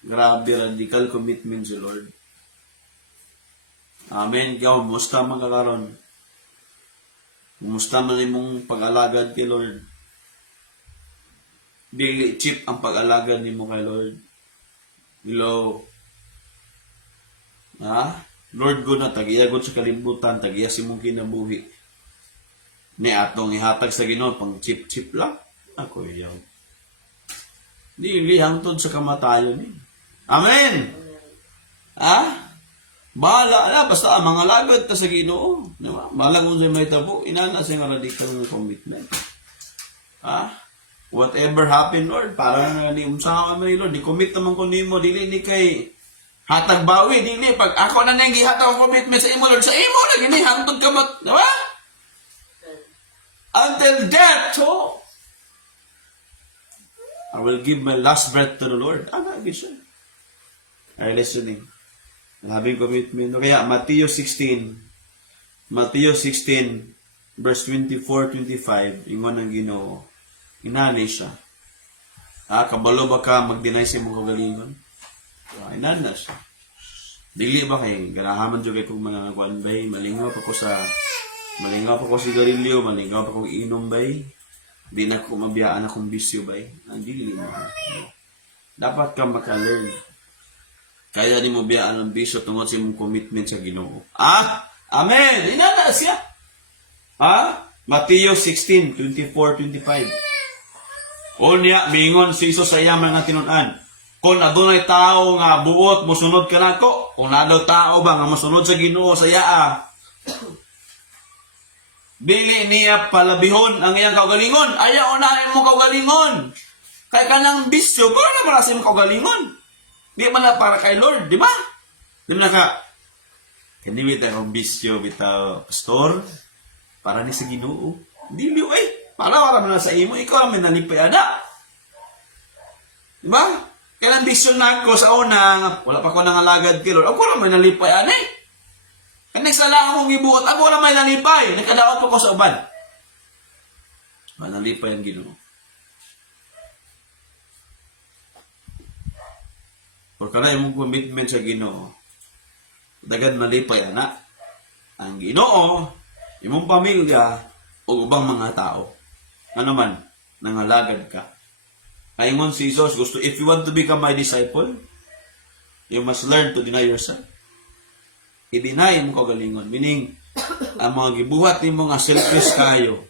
Grabe, radical commitment si Lord. Amen. Ikaw, musta man kakaroon? Musta man imong pag-alagad kay Lord? Di cheap ang pag-alagad nimo kay Lord. Hello. Lord God na tagiya God sa kalibutan, tagiya si mong kinabuhi. Ni atong ihatag sa Ginoo pang chip-chip lang. Ako yaw. Dili hangtod sa kamatayon ni. Amen. Ha? Bahala na basta ang mga lagad ta sa Ginoo, di ba? Balang unsay may tabo, inana sa nga radical nga commitment. Ha? Whatever happen, Lord, para na ni unsa man Lord, di commit naman ko nimo, dili ni kay hatag bawi, dili pag ako na nang gihatag ang commitment sa imo Lord, sa imo na gini hangtod ka mat, di ba? Until death, so I will give my last breath to the Lord. Ana gisun. Are you listening? Having commitment. No, kaya Matthew 16 verse 24-25, ingon ang Ginoo. Inani siya. Kabalo ba ka mag-deny sa imong kagalingon? Inana siya. Dili ba kay ganahaman jud kay kog mga kuan bay, malingaw pa ko sa sigarilyo, malingaw pa ko inom bay. Di na ko mabiyaan akong bisyo bay. Dili mo. Dapat ka maka-learn. Kaya di mo biyaan ang bisyo tungod sa imong commitment sa Ginoo. Amen! Inana siya. Matthew 16, 24-25. Unya, mingon si Isus sa iya mga tinun-an. Kung adunay tao nga buot, mosunod ka nako. Kung nadaw tao ba nga mosunod sa Ginoo sa iya, dili niya palabihon ang iyang kaugalingon. Ayaw unahin mo kaugalingon. Kaya kanang bisyo, kung na marasin mo kaugalingon. Di man na para kay Lord, di ba? Di man na ka, kanimit akong bisyo, bitaw, pastor, para ni sa Ginoo. Dili, para na sa imo, ikaw ang nalipay, ada. Di ba? Kaya nang bisyo na ako sa una, wala pa ko nangalagad kay Lord, ako lang may nalipay, ana eh. Kaya nagsala akong ibuot, ako lang may nalipay, nakadaot pa ko sa uban. Nalipay ang Ginoo. Or kana imong commitment sa Ginoo, daghan malipay ana. Ang Ginoo, imong pamilya o ubang mga tao. Ano man, nangalagad ka. Ayingon si Jesus, gusto, if you want to become my disciple, you must learn to deny yourself. I-deny mo kagalingon. Meaning, ang mga gibuhat nimo nga selfish kayo,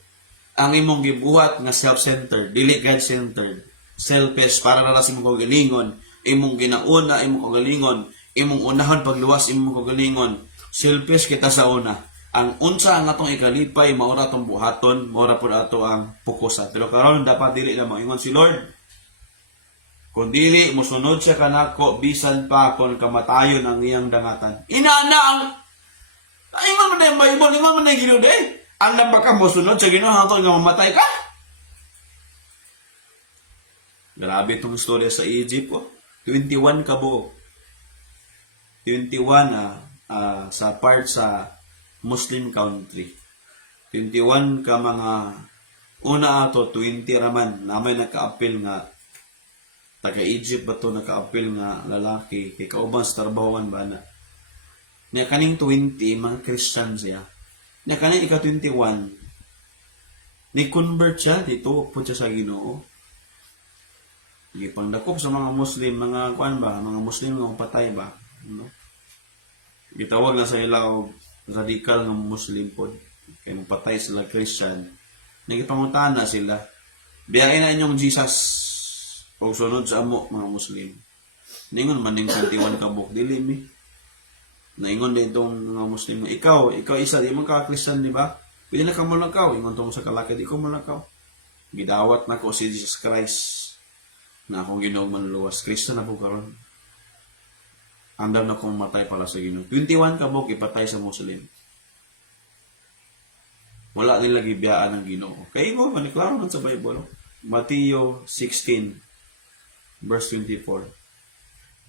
ang imong gibuhat nga self-centered, dili God-centered, selfish para na sa imong kagalingon, imong ginauna, imong kagalingon, imong unahon pagluwas, imong kagalingon, selfish kita sa una. Ang unsa ang atong ikalipay, maura atong buhaton, maura po ato ang pukusan. Pero karon dapat dili na moingon si Lord. Kung dili, musunod siya kanako, bisan pa kung kamatayon ang iyang dangatan. Inana ang, ingon mo na yung Bible, ingon mo na yung Ginoo eh. Ang nabaka musunod sa Ginoo, hangtod nga mamatay ka. Grabe itong istorya sa Egypt, 21 kabuok. 21 sa part sa Muslim country. 21 ka mga una ato 20 raman na may naka-appeal nga taga-Egypt ba to naka-appeal nga lalaki kay kauban sa trabahoan ba na. Niya kaning 20 mga Christian siya. Niya kaning ika-21 ni convert siya dito po siya sa Ginoo. Gipangdakop sa mga Muslim, mga kuan ba, mga Muslim nga patay ba, no? Gitawag na sa ila og radical nga Muslim pod. Kay patay sila Christian. Nagipangutana sila. Biyain na inyong Jesus o sunod sa amo mga Muslim. Ningon man ning 21 ka book dili mi. Naingon din itong mga Muslim nga ikaw isa di man ka Christian di ba? Pili na ka mo lakaw, ingon tong sa kalaki di ko mo lakaw. Gidawat na ko si Jesus Christ. Na akong Ginoo manluwas. Kristo na po karon. Andam na kong matay para sa Ginoo. 21 kabok ipatay sa Muslim. Wala nila gibiyaan ng Ginoo. Kaya mo, maniklaro man sa Bible. Matthew 16 verse 24.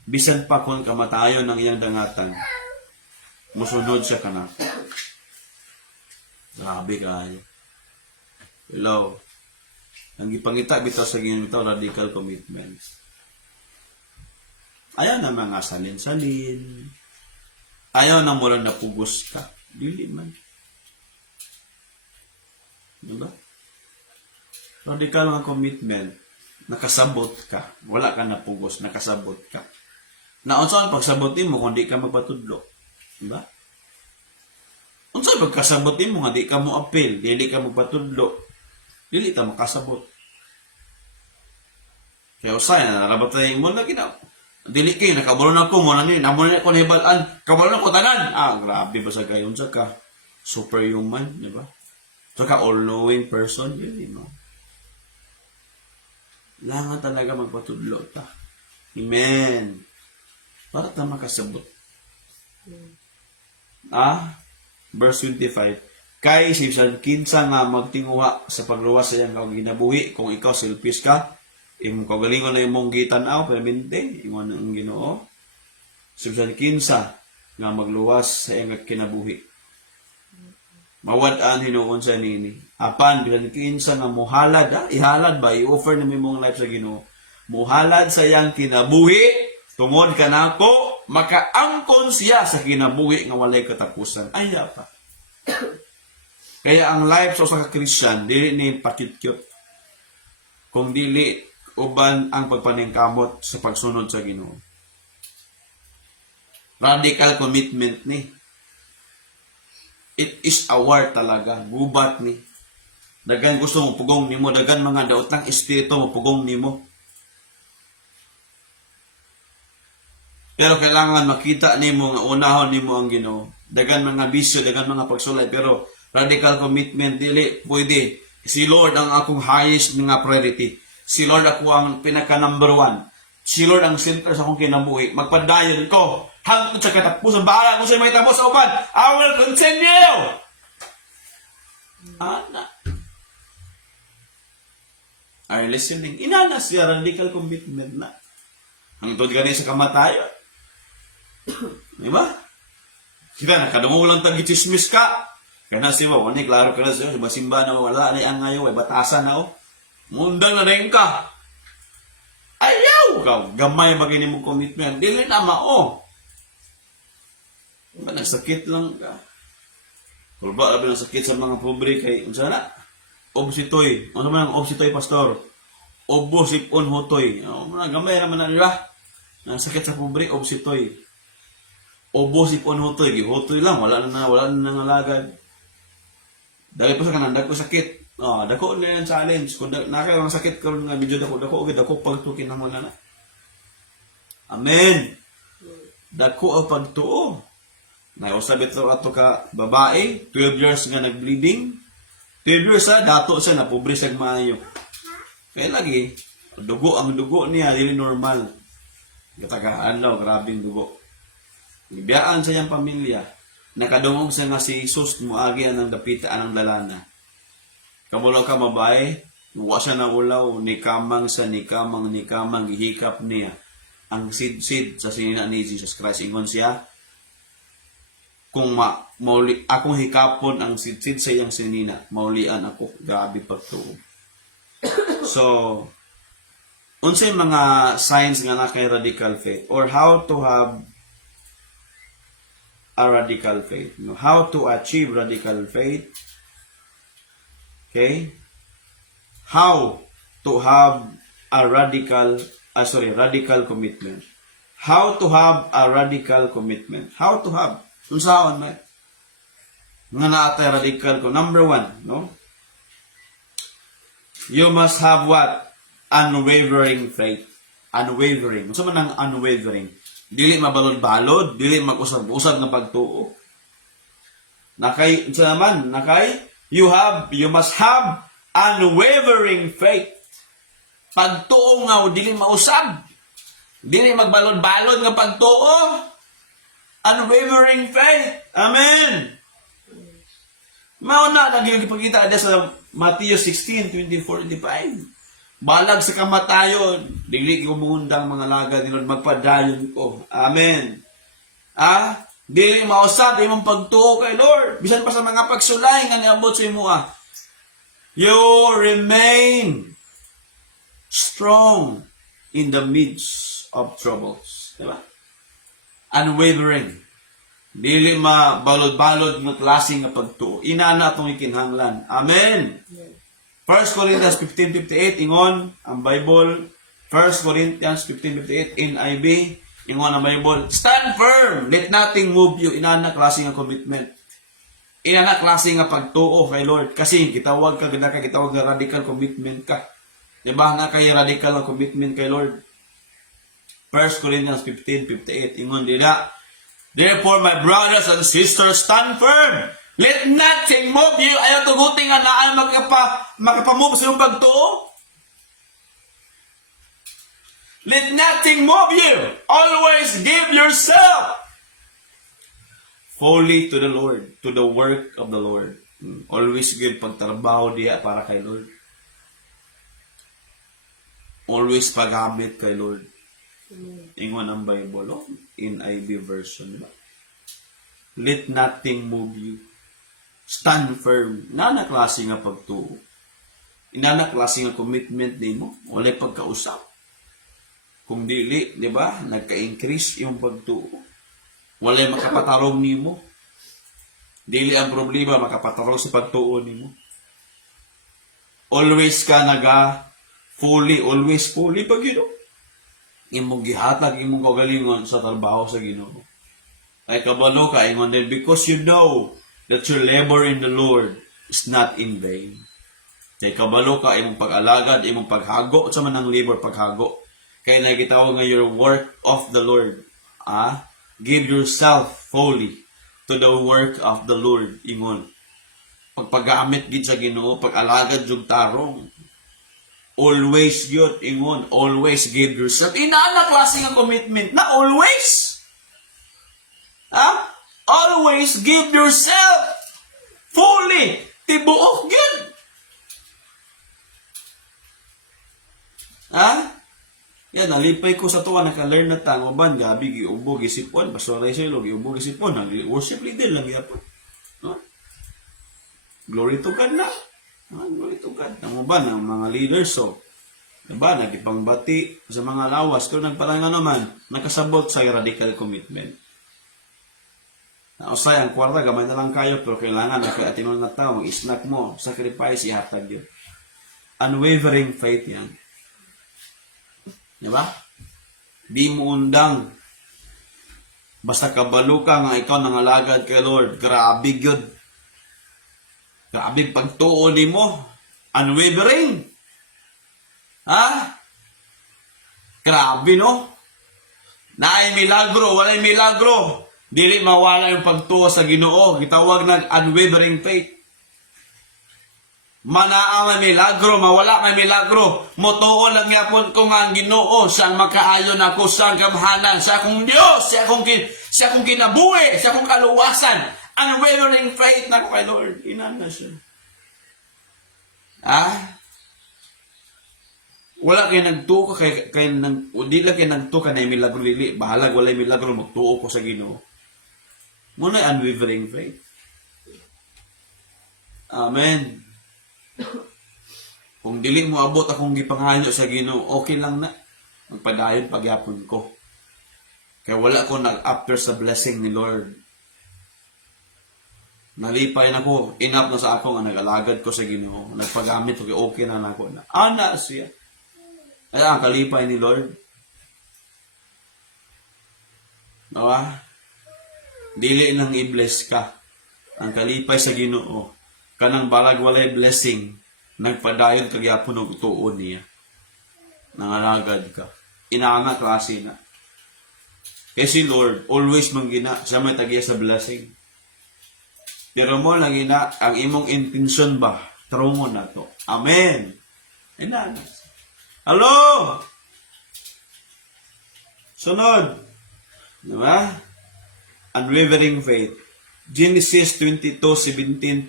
Bisan pa kung kamatayon ng iyang dangatan, musunod siya kana. Grabe kayo. Hello. Ang ipangita bitaw sa Ginoo bitaw radical commitment. Ayaw na mga salin-salin. Ayaw na mo lang napugos ka. Dili man. Diba? Radical nga commitment. Nakasabot ka. Wala ka napugos. Nakasabot ka. Naon saan pagsabotin mo kung di ka magpatudlo. Diba? Unsa pagkasabot nimo nga di ka mo appeal, dili ka mo patudlo, dili ka makasabot. Kaya usay na narabat tayo mo lagi na. Dili kay nakabalo na ko mo na ni, namo na ko nahibalan, kabalo na ko tanan. Grabe ba sa gayon sa ka superhuman, di ba? Saka all-knowing person, yun, no? Langan talaga magpatudlo ta. Amen. Para ta makasabot. Verse 25. Kay sibisan kinsa nga magtinguha sa pagluwas sa iyang ginabuhi kung ikaw selfish ka, imong kagalingon na imong gitan-aw permanente, ingon ang Ginoo. Sibisan kinsa nga magluwas sa iyang kinabuhi. Mawad-an hinuon sa nini. Apan bisan kinsa nga muhalad, ihalad ba i-offer na imong life sa Ginoo. Muhalad sa iyang kinabuhi tungod kanako makaangkon siya sa kinabuhi nga walay katapusan. Ay pa. Kaya ang life sa usa ka Christian dili ni pakyut-kyut. Kung dili uban ang pagpaningkamot sa pagsunod sa Ginoo. Radical commitment ni. It is a war talaga. Gubat ni. Dagan gusto mo pugong nimo, dagan mga daotang espiritu mo pugong nimo. Pero kailangan makita nimo nga unahon nimo ang Ginoo. Dagan mga bisyo, dagan mga pagsulay, pero radical commitment dili pwede. Si Lord ang akong highest nga priority. Si Lord ako ang pinaka number one. Si Lord ang center sa akong kinabuhi. Magpadayon ko hangtod sa katapusan. Bahala kung sa'yo may tapos sa uban. I will continue! Ana. Are you listening? Inana siya radical commitment na. Hangtod gani sa kamatayon. Diba? Kita nakadungo lang tag-chismis ka. Kana siya, wala klaro ka na siya. Simba na wala na ang ngayon. Ay batasan na o. Mundang na rin ka. Ayaw ka. Gamay magiging mong commitment. Dili na mao. Diba, nagsakit lang ka. Kulba, labi ng sakit sa mga pobre kay, unsa na? Obsitoy. Ano naman ang obsitoy, pastor? Obosipon hotoy. Gamay naman na nila. Sakit sa pobre, obsitoy. Obosipon hotoy. Hotoy lang, wala na nangalagad. Dahil pa sa kanan, dako sakit. Dako na yung challenge. Kung nakayo ang sakit karon nga medyo dako pagtukin na mo na. Amen. Dako ang pagtuo. Nausabit ito ato ka babae, 12 years nga nag-bleeding. 12 years dato siya na pobre sa maayo. Kaya lagi, ang dugo niya, dili normal. Katagaan daw, grabing dugo. Ibiyaan sa iyang pamilya. Nakadungog siya nga si Jesus, muagi ang dapitaan ng dalana. Kamulo ka babae, huwa siya na ulaw, nikamang, gihikap niya. Ang sid sa sinina ni Jesus Christ. Ingon siya, kung mauli akong hikapon ang sidsid sa iyang sinina, maulian ako, gabi pagtuo. So, unsay mga signs nga na kay radical faith or how to have a radical faith, no? How to achieve radical faith. Okay? How to have a radical commitment. How to have a radical commitment. How to have. Unsaon na? Nga naatay radical ko. Number 1, no? You must have what? Unwavering faith. Unwavering. Unsa man ang unwavering? Dili mabalod-balod, dili mag-usab-usab nga pagtuo. You must have unwavering faith. Pagtuo nga dili mausab. Dili magbalod-balod nga pagtuo. Unwavering faith. Amen. Mauna nagipakita sa Matthew 16:24-25. Balag sa kamatayon, dili ko mungundang mga laga ni Lord, magpadayon ko. Amen. Dili mausab imong pagtuo kay Lord. Bisan pa sa mga pagsulay nga niabot sa imo. You remain strong in the midst of troubles. Diba? Unwavering. Dili mabalod-balod ng klaseng nga pagtuo. Inana atong ikinhanglan. Amen. 1 Corinthians 15:58 ingon ang Bible. 1 Corinthians 15:58 NIV ingon ang Bible. Stand firm, let nothing move you. Inana klase nga commitment. Inana klase nga pagtuo kay Lord. Kasi gitawag ka, ganda ka, gitawag nga radical commitment ka. Diba na kay radical na commitment kay Lord? 1 Corinthians 15:58. Ingon nila, therefore, my brothers and sisters, stand firm. Let nothing move you. Ayaw tuguting nga naan makapamove sa iyong pagtuo. Let nothing move you. Always give yourself fully to the Lord, to the work of the Lord. Always give pagtrabaho diya para kay Lord. Always paggamit kay Lord. Ingon ang Bible, in IB version. Let nothing move you. Stand firm. Inana klase nga pagtuo. Inana klase nga commitment nimo. Walay pagkausap. Kung dili, di ba, nagka-increase yung pagtuo. Walay makapatarong nimo. Dili ang problema, makapatarong sa pagtuo nimo. Always ka always fully pag imong gihatag, imong kagalingon sa trabaho sa Ginoo. Ay kabalo ka, ingon din, because you know that your labor in the Lord is not in vain. Ay kabalo ka, imong pag-alagad, imong paghago, sa manang labor, paghago. Kaya nagitawag nga your work of the Lord. Give yourself fully to the work of the Lord. Ingon. Pagpagamit gid sa Ginoo, pag-alagad jud tarong. Always yun, ingon. Always give yourself. Inaana klase nga commitment na always. Always give yourself fully. Tibuok yun. Yan, nalipay ko sa tuwa, naka-learn na tango ban, gabi, giubo, gisipon, pastoray silo, giubo, gisipon, worship leader lang yapon. Glory to God na. Glory to God. Tango ba, ng mga leaders, so, diba, nagipangbati sa mga lawas, kung nagparanga naman, nakasabot sa radical commitment. Nausay, ang kwarta, gamay na lang kayo, pero kailangan, nakatinon na tao, mag-snack mo, sacrifice, ihatag yun. Unwavering faith yan. Diba? Di mo undang. Basta kabalo ka nga ikaw nangalagad kay Lord. Grabe yun. Grabe pagtuo ni mo. Unwavering. Grabe no? Naay milagro, walay milagro. Dili mawala yung pagtuo sa Ginoo. Gitawag ng unwavering faith. Manaa may milagro, mawala may milagro. Motuo lang yapon ko nga ang Ginoo, siyang makaayon ako sa gamhanan, siya akong Diyos, siya akong kinabuhi, siya akong kaluwasan. Unwavering faith na ko kay Lord. Inana siya. Wala kayo nagtuo ka di lang kayo nagtuo ka na yung milagro lili. Bahalag wala yung milagro, magtuo ko sa Ginoo. Muna yung unwavering faith. Amen. Kung dili mo abot akong gipangayo sa Ginoo, okay lang na. Magpadayon pagyapon ko. Kaya wala ko nag-after sa blessing ni Lord. Nalipay na ko. Enough na sa ako nga nag-alagad ko sa Ginoo. Nagpagamit ko, okay na ako na. Ana siya. Ay, ang kalipay ni Lord. Diba? Dili nang i-bless ka. Ang kalipay sa Ginoo. Kanang balag walay blessing, nagpadayon kagyapon og tuon niya. Nangalagad ka. Inaanga klase na. Kasi Lord, always manggina, siya may tagiya sa blessing. Pero mo lang ina, ang imong intention ba, trungo na to. Amen. Ina. Hello! Sunod. Diba? Unwavering faith. Genesis 22:17-19.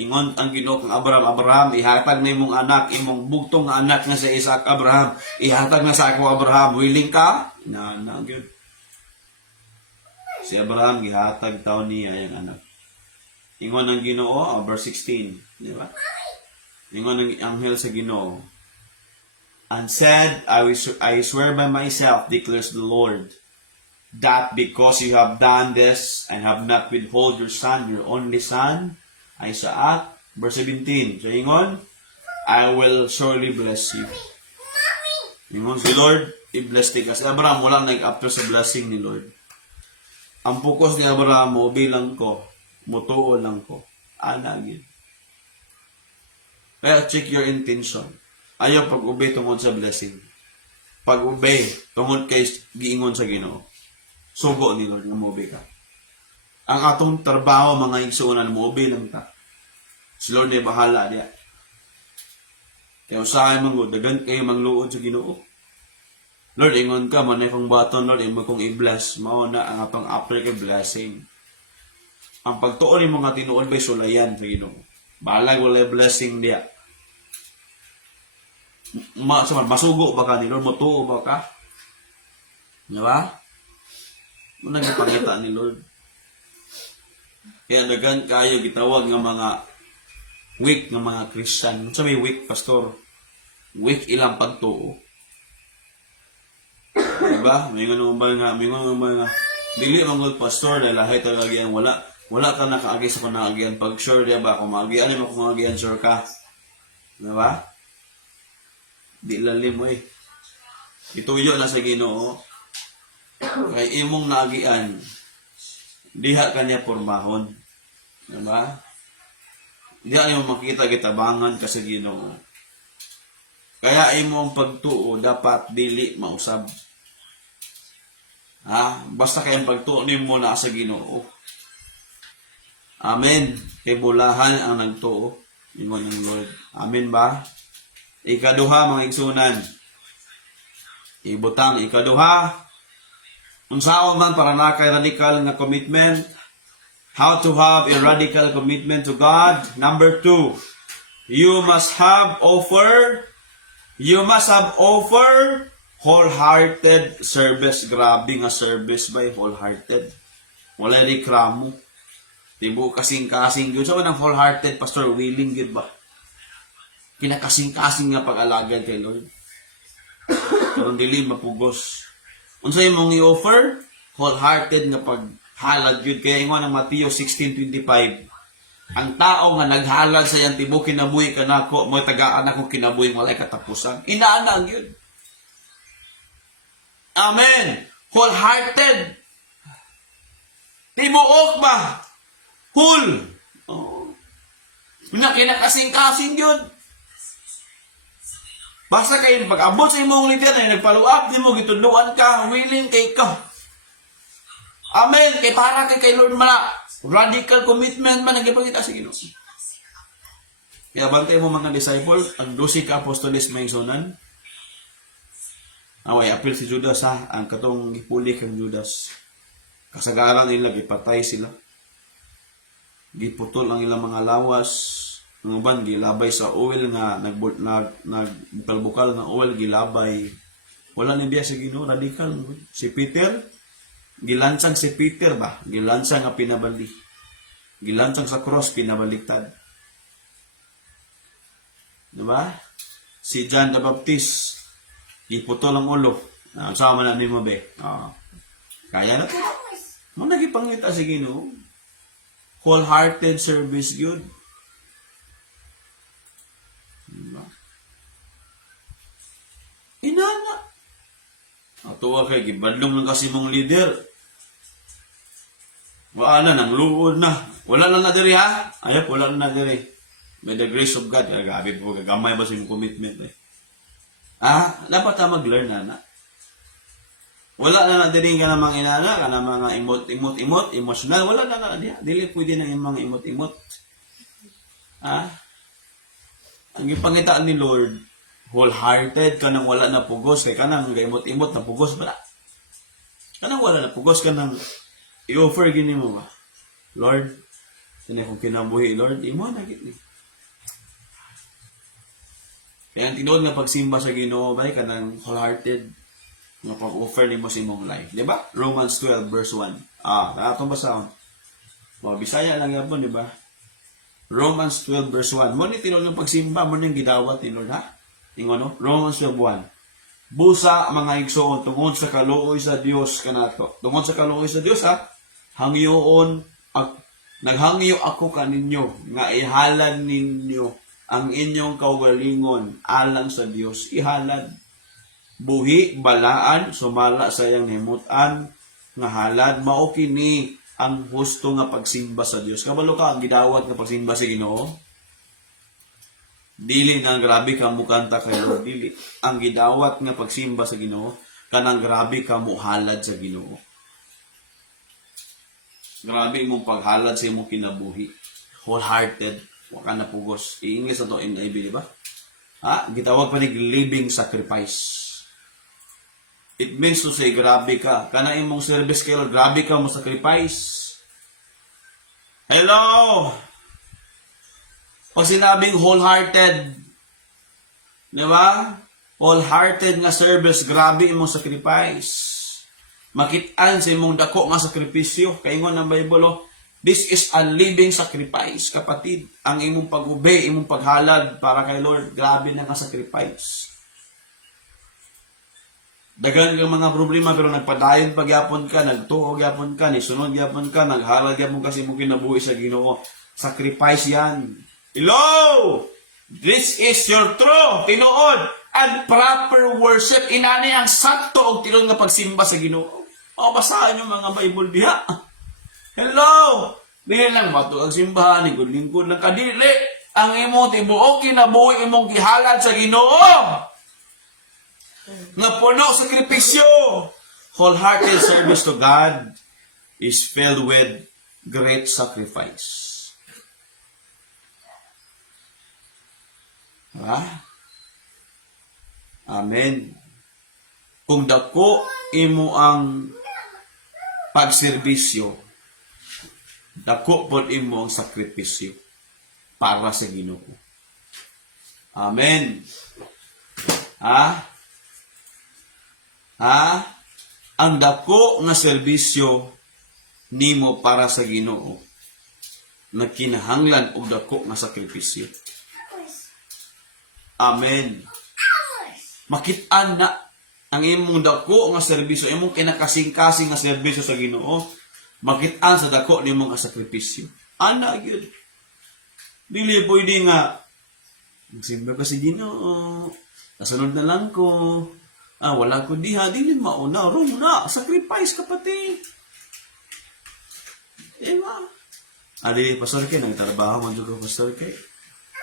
Ingon ang Ginoo kang Abraham, ihatag na imong anak, imong bugtong nga anak nga sa Isaac, Abraham. Ihatag na sa ako, Abraham. Willing ka? Good. Si Abraham, gihatag taon niya yung anak. Ingon ang Ginoo, verse 16. Di ba? Ingon ang anghel sa Ginoo. And said, I swear by myself, declares the Lord, that because you have done this and have not withhold your son, your only son, Isaac, verse 17. So, ingon, I will surely bless you. Ingon si Lord, i-bless ti kasi Abraham, walang nag-after sa blessing ni Lord. Ang focus ni Abraham mo, bilang ko, Mutuo lang ko. Ana gyud. Kaya check your intention. Ayaw pag-ubay tungod sa blessing. Pag-ubay tungod kay giingon sa Ginoo. Sugo ni Lord nga moobay ka. Ang atong trabaho mga igsuonan moobay lang ta. Si Lord ay bahala diya. Kaya usahay man ko, dagan kayo mangluod sa Ginoo. Lord, ingon ka, manay kong baton, Lord, imo kong i-bless. Mao na ang atong after kay blessing. Ang pagtuon mo nga tinuod ba'y sulayan sa Ginoo. Balag wala blessing diya. Masugo ba ka ni Lord? Mutuo ba ka? Di ba? Muna gipangita ni Lord. Kaya dagan kayo gitawag nga mga weak nga mga Christian. Sa may weak, pastor? Weak ilang pagtuo. Diba? May nga dili manggod pastor dahil lahat talaga yan wala ka nakaagi sa panaagian pag sure diya ba kung maagian mo kung maagian sure ka. Diba? Di lalim mo eh. Ituyo na sa Ginoo. Kay imong naagian diha kanya pormahon. Diba? Diha niyo makita gitabangan ka sa Ginoo. Kaya imong pagtuo dapat dili mausab. Basta kayang pagtuo nimo na sa Ginoo. Amen. Kay bulahan ang nagtuo. Ingon ng Lord. Amen ba? Ikaduha mga igsunan. Ibutang ikaduha. Unsaon man para na kay radical nga commitment. How to have a radical commitment to God. Number 2. You must have offer wholehearted service. Grabe nga service by wholehearted. Wala reklamo. Tibo kasing-kasing yun. So, ang wholehearted, pastor, willing yun ba? Kinakasing-kasing nga pag-alagad kay Lord. Pero dili mapugos. Unsay mong i-offer? Wholehearted nga paghalad yun. Kaya ingon ng Mateo 16:25. Ang tao nga naghalad sa iyang tibo, kinabuhi ka na ako, mo tagaan ako kinabuhi, walay katapusan. Inaanang yun. Amen. Wholehearted. Tibuok ba? Whole. Kinakasing-kasing yun. Basta kayo, pag-abot sa imong leader na nagpaluap, di mo gitunduan ka, willing kay ka. Amen. Kay para kay Lord man, radical commitment man, nagipagita sa Ginoo. Kaya bantay mo mga disciple, ang 12 ka apostoles may sunan. Away, apil si Judas ha, ang katong gipuli kang Judas. Kasagaran nila, gipatay sila. Giputol ang ilang mga lawas. Ang uban, gilabay sa oil nga, nagbukal-bukal ng oil, gilabay. Wala ni biya sa Ginoo, radical. Si Peter, gilansang si Peter ba? Gilansang nga pinabali. Gilansang sa cross, pinabaliktad. Diba? Si John the Baptist, iputol ang ulo. Sama na nimo be. Kaya na to. Mo nagipangita sa Ginoo. Wholehearted service good. Diba? Inana. Atuwa kay gibadlong lang kasi mong leader. Wala nang luod na. Wala na diri ha. Ayop, wala na diri. By the grace of God, gabi po gagamay ba sa imong commitment eh. Dapat ta mag-learn na. Wala na diri ka namang inana, ka na mga imot, emotional, wala na diya. Dili pwede na yung mga imot. Ang ipangita ni Lord, wholehearted ka nang wala na pugos, kay ka nang imot na pugos ba? Kanang wala na pugos ka nang i-offer gini mo ba? Lord, sini kong kinabuhi, Lord, imo na gini. Kaya ang tinuod nga pagsimba sa Ginoo ba kanang wholehearted nga pag-offer nimo sa imong life, di ba? Romans 12 verse 1. Atong basahon. Bisaya lang yapon, di ba? Romans 12 verse 1. Mo ni tinuod nga pagsimba mo ning gidawat ni Lord ha. Ingon no? Romans 12:1. Busa mga igsoon tungod sa kaluoy sa Dios kanato. Tungod sa kaluoy sa Dios ha. Naghangyo ako kaninyo nga ihalad ninyo ang inyong kaugalingon alang sa Dios. Ihalad. Buhi, balaan, sumala sa iyang himutan, nga halad, mao kini ang husto nga pagsimba sa Dios. Kabalo ka ang gidawat nga pagsimba sa Ginoo? Dili na grabe ka mo kanta kay Lord, dili. Ang gidawat nga pagsimba sa Ginoo kanang grabe ka mo halad sa Ginoo. Grabe imong paghalad sa imong kinabuhi. Wholehearted, wa ka na pugos. I-English na to NIV, di ba? Gitawag pa ni living sacrifice. It means to say, grabe ka. Kana imong service kay Lord, grabe ka mo sacrifice. Hello! Pag sinabing wholehearted, di ba? Wholehearted nga service, grabe imong sacrifice. Makit-an sa imong dako nga sakripisyo. Kaingon ng Bible, this is a living sacrifice, kapatid. Ang imong pag-obey, imong paghalad para kay Lord, grabe na nga sacrifice. Dagan kang mga problema pero nagpadayon pagyapon ka, nagtuo gyapon ka, nisunod gyapon ka, naghalad gyapon ka sa imong kinabuhi sa Ginoo. Sacrifice yan. Hello! This is your true, tinuod, and proper worship. Inani ang sakto og tinuod nga pagsimba sa Ginoo. O basahan yung mga Bible diha. Hello! Dili lang bato ang simbahan, lingkod lang kadili. Ang imong tibuok kinabuhi imong gihalad sa Ginoo. Nga puno sakripisyo. Wholehearted service to God is filled with great sacrifice. Amen. Kung dako imo ang pagserbisyo, dako pod imo ang sakripisyo para sa Ginoo. Amen. Ang dako nga serbisyo nimo para sa Ginoo nagkinahanglan og dako nga sakripisyo. Amen. Makit-an na ang imong dako nga serbisyo, imong kinakasing-kasing nga serbisyo sa Ginoo, makit-an sa dako nimong sakripisyo. Ana gyud. Dili pwede nga simba ka sa Ginoo. Kasunod na lang ko. Wala ko diha, dili mauna, wrong na, sacrifice kapatid. Diba? Dili, Pastor Kay, nagtrabaho man juga Pastor Kay.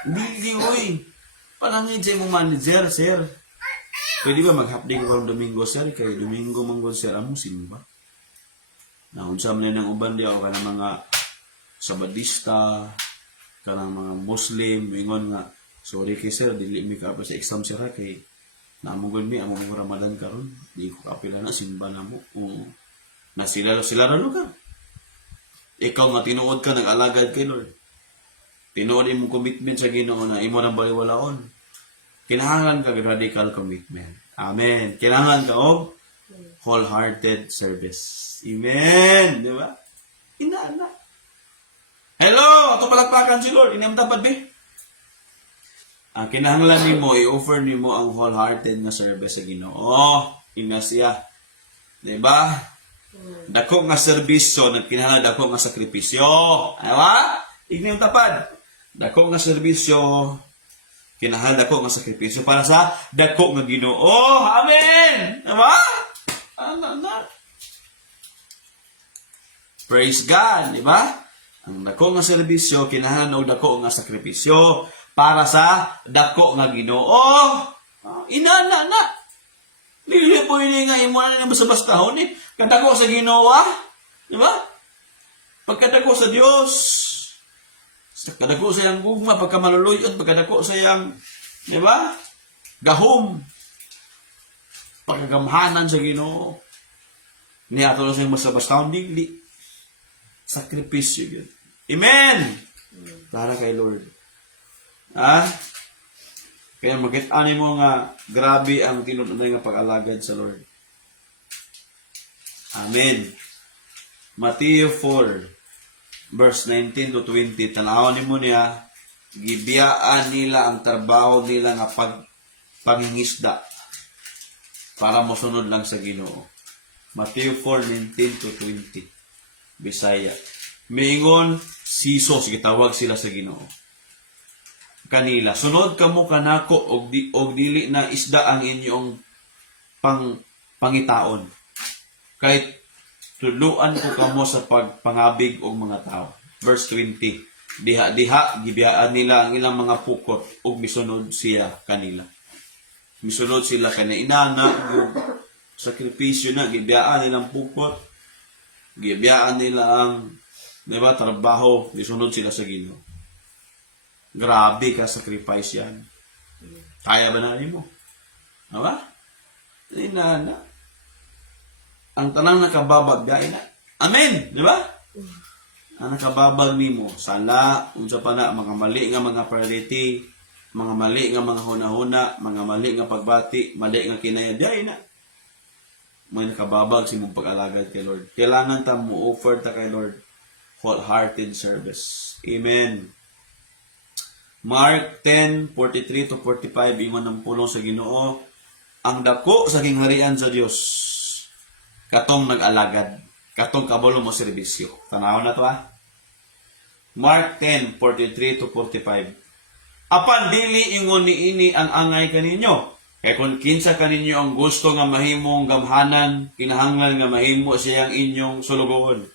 Dili, oy. Palangin sa imong manager, sir. Pwede ba maghapdi ko karong Domingo, sir? Kay Domingo manggod, sir, among simba. Naunsa man ng uban di ako kanang mga Sabadista, kanang mga Muslim, ingon nga, sorry kay sir, dili mi ka sa exam sir kay namugod mi among Ramadan karon, di ko kapila na simba na mo. Na sila ralo ka. Ikaw nga tinuod ka nag-alagad kay Lord. Tinuod imong commitment sa Ginoo na imo nang baliwalaon. Kinahanglan ka radical commitment. Amen. Kinahanglan ka og wholehearted service. Amen. Di ba? Inaana. Hello! Ato palakpakan si Lord. Inam dapat be. Ang kinahanglan nimo i-offer nimo ang wholehearted nga service sa Ginoo. Ina siya. Di ba? Dako nga serbisyo nagkinahanglan dako nga sakripisyo. Diba? Ignim tapad. Dako nga serbisyo kinahanglan dako nga sakripisyo para sa dako nga Ginoo. Amen. Diba? Praise God, di ba? Ang dako nga serbisyo kinahanglan og dako nga sakripisyo para sa dako nga Ginoo. Inana na. Dili po ini nga imo na basta-bastahon ni kadako sa Ginoo, di ba? Pagkadako sa Dios, kadako sa iyang gugma, pagkamaluluyot, pagkadako sa iyang, di ba? Gahom. Pagkagamhanan sa Ginoo. Niya ato sa iyang basta-bastahon, dili. Sakripisyo yun. Amen! Para kay Lord. Kaya makit-ani mo nga grabe ang tinunod nga pag-alagad sa Lord. Amen. Matthew 4 verse 19 to 20. Tanawon nimo niya, gibiyaan nila ang trabaho nila nga pangingisda para mosunod lang sa Ginoo. Matthew 4:19 to 20. Bisaya. Miingon sisos gitawag sila sa Ginoo. Kanila, sunod kamo kanako og dili na isda ang inyong pangitaon. Kay tuluan ko kamo sa pagpangabig og mga tao. Verse 20. Diha gibiyaan nila ang ilang mga pukot ug misunod siya kanila. Misunod sila kanila inana yung sakripisyo na gibiyaan nilang pukot. Gibiyaan nila ang trabaho, misunod sila sa Ginoo. Grabe ka sacrifice yan. Kaya ba na mo? Diba? Inana. Ang tanang nakababag dahil na. Amen! Di ba? Ang nakababag nimo sala, unsa pa na, mga mali nga mga priority, mga mali nga mga hunahuna, mga mali nga pagbati, mali nga kinaya, dahil na. May nakababag si mong pag-alagad kay Lord. Kailangan ta mo offer ta kay Lord wholehearted service. Amen. Mark 10:43-45, ingon ng pulong sa Ginoo, ang dako sa gingharian sa Dios katong nag-alagad, katong kabalo mo serbisyo. Tanaw na to Mark 10:43-45. Apan dili ingon niini ang angay kaninyo. Kaya kung kinsa kaninyo ang gusto nga mahimong gamhanan, kinahanglan nga mahimo siyang inyong sulugoon.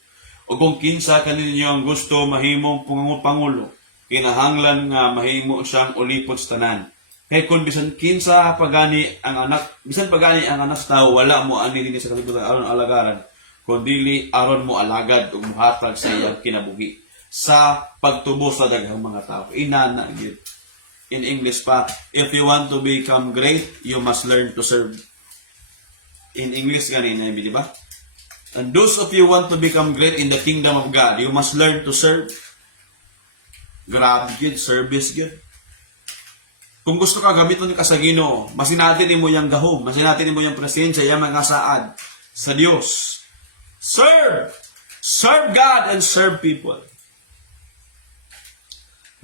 O kung kinsa kaninyo ang gusto mahimong pangulo, kinahanglan nga mahimo siyang ulipot sa tanan. Kaya kung bisan pagani ang anak sa tao, wala mo ani dinhi sa kalibutan aron alagaran, kundi aron mo alagad ug muhatag sa iyang kinabuhi sa pagtubo sa daghang mga tao. Inana gyud. In English pa, if you want to become great, you must learn to serve. In English ganina, di ba? And those of you want to become great in the kingdom of God, you must learn to serve. Grabe gyud, service gyud. Kung gusto ka gamiton ka sa Ginoo, masinatin mo yung gahom, masinatin mo yung presensya, yung mga saad sa Dios. Serve! Serve God and serve people.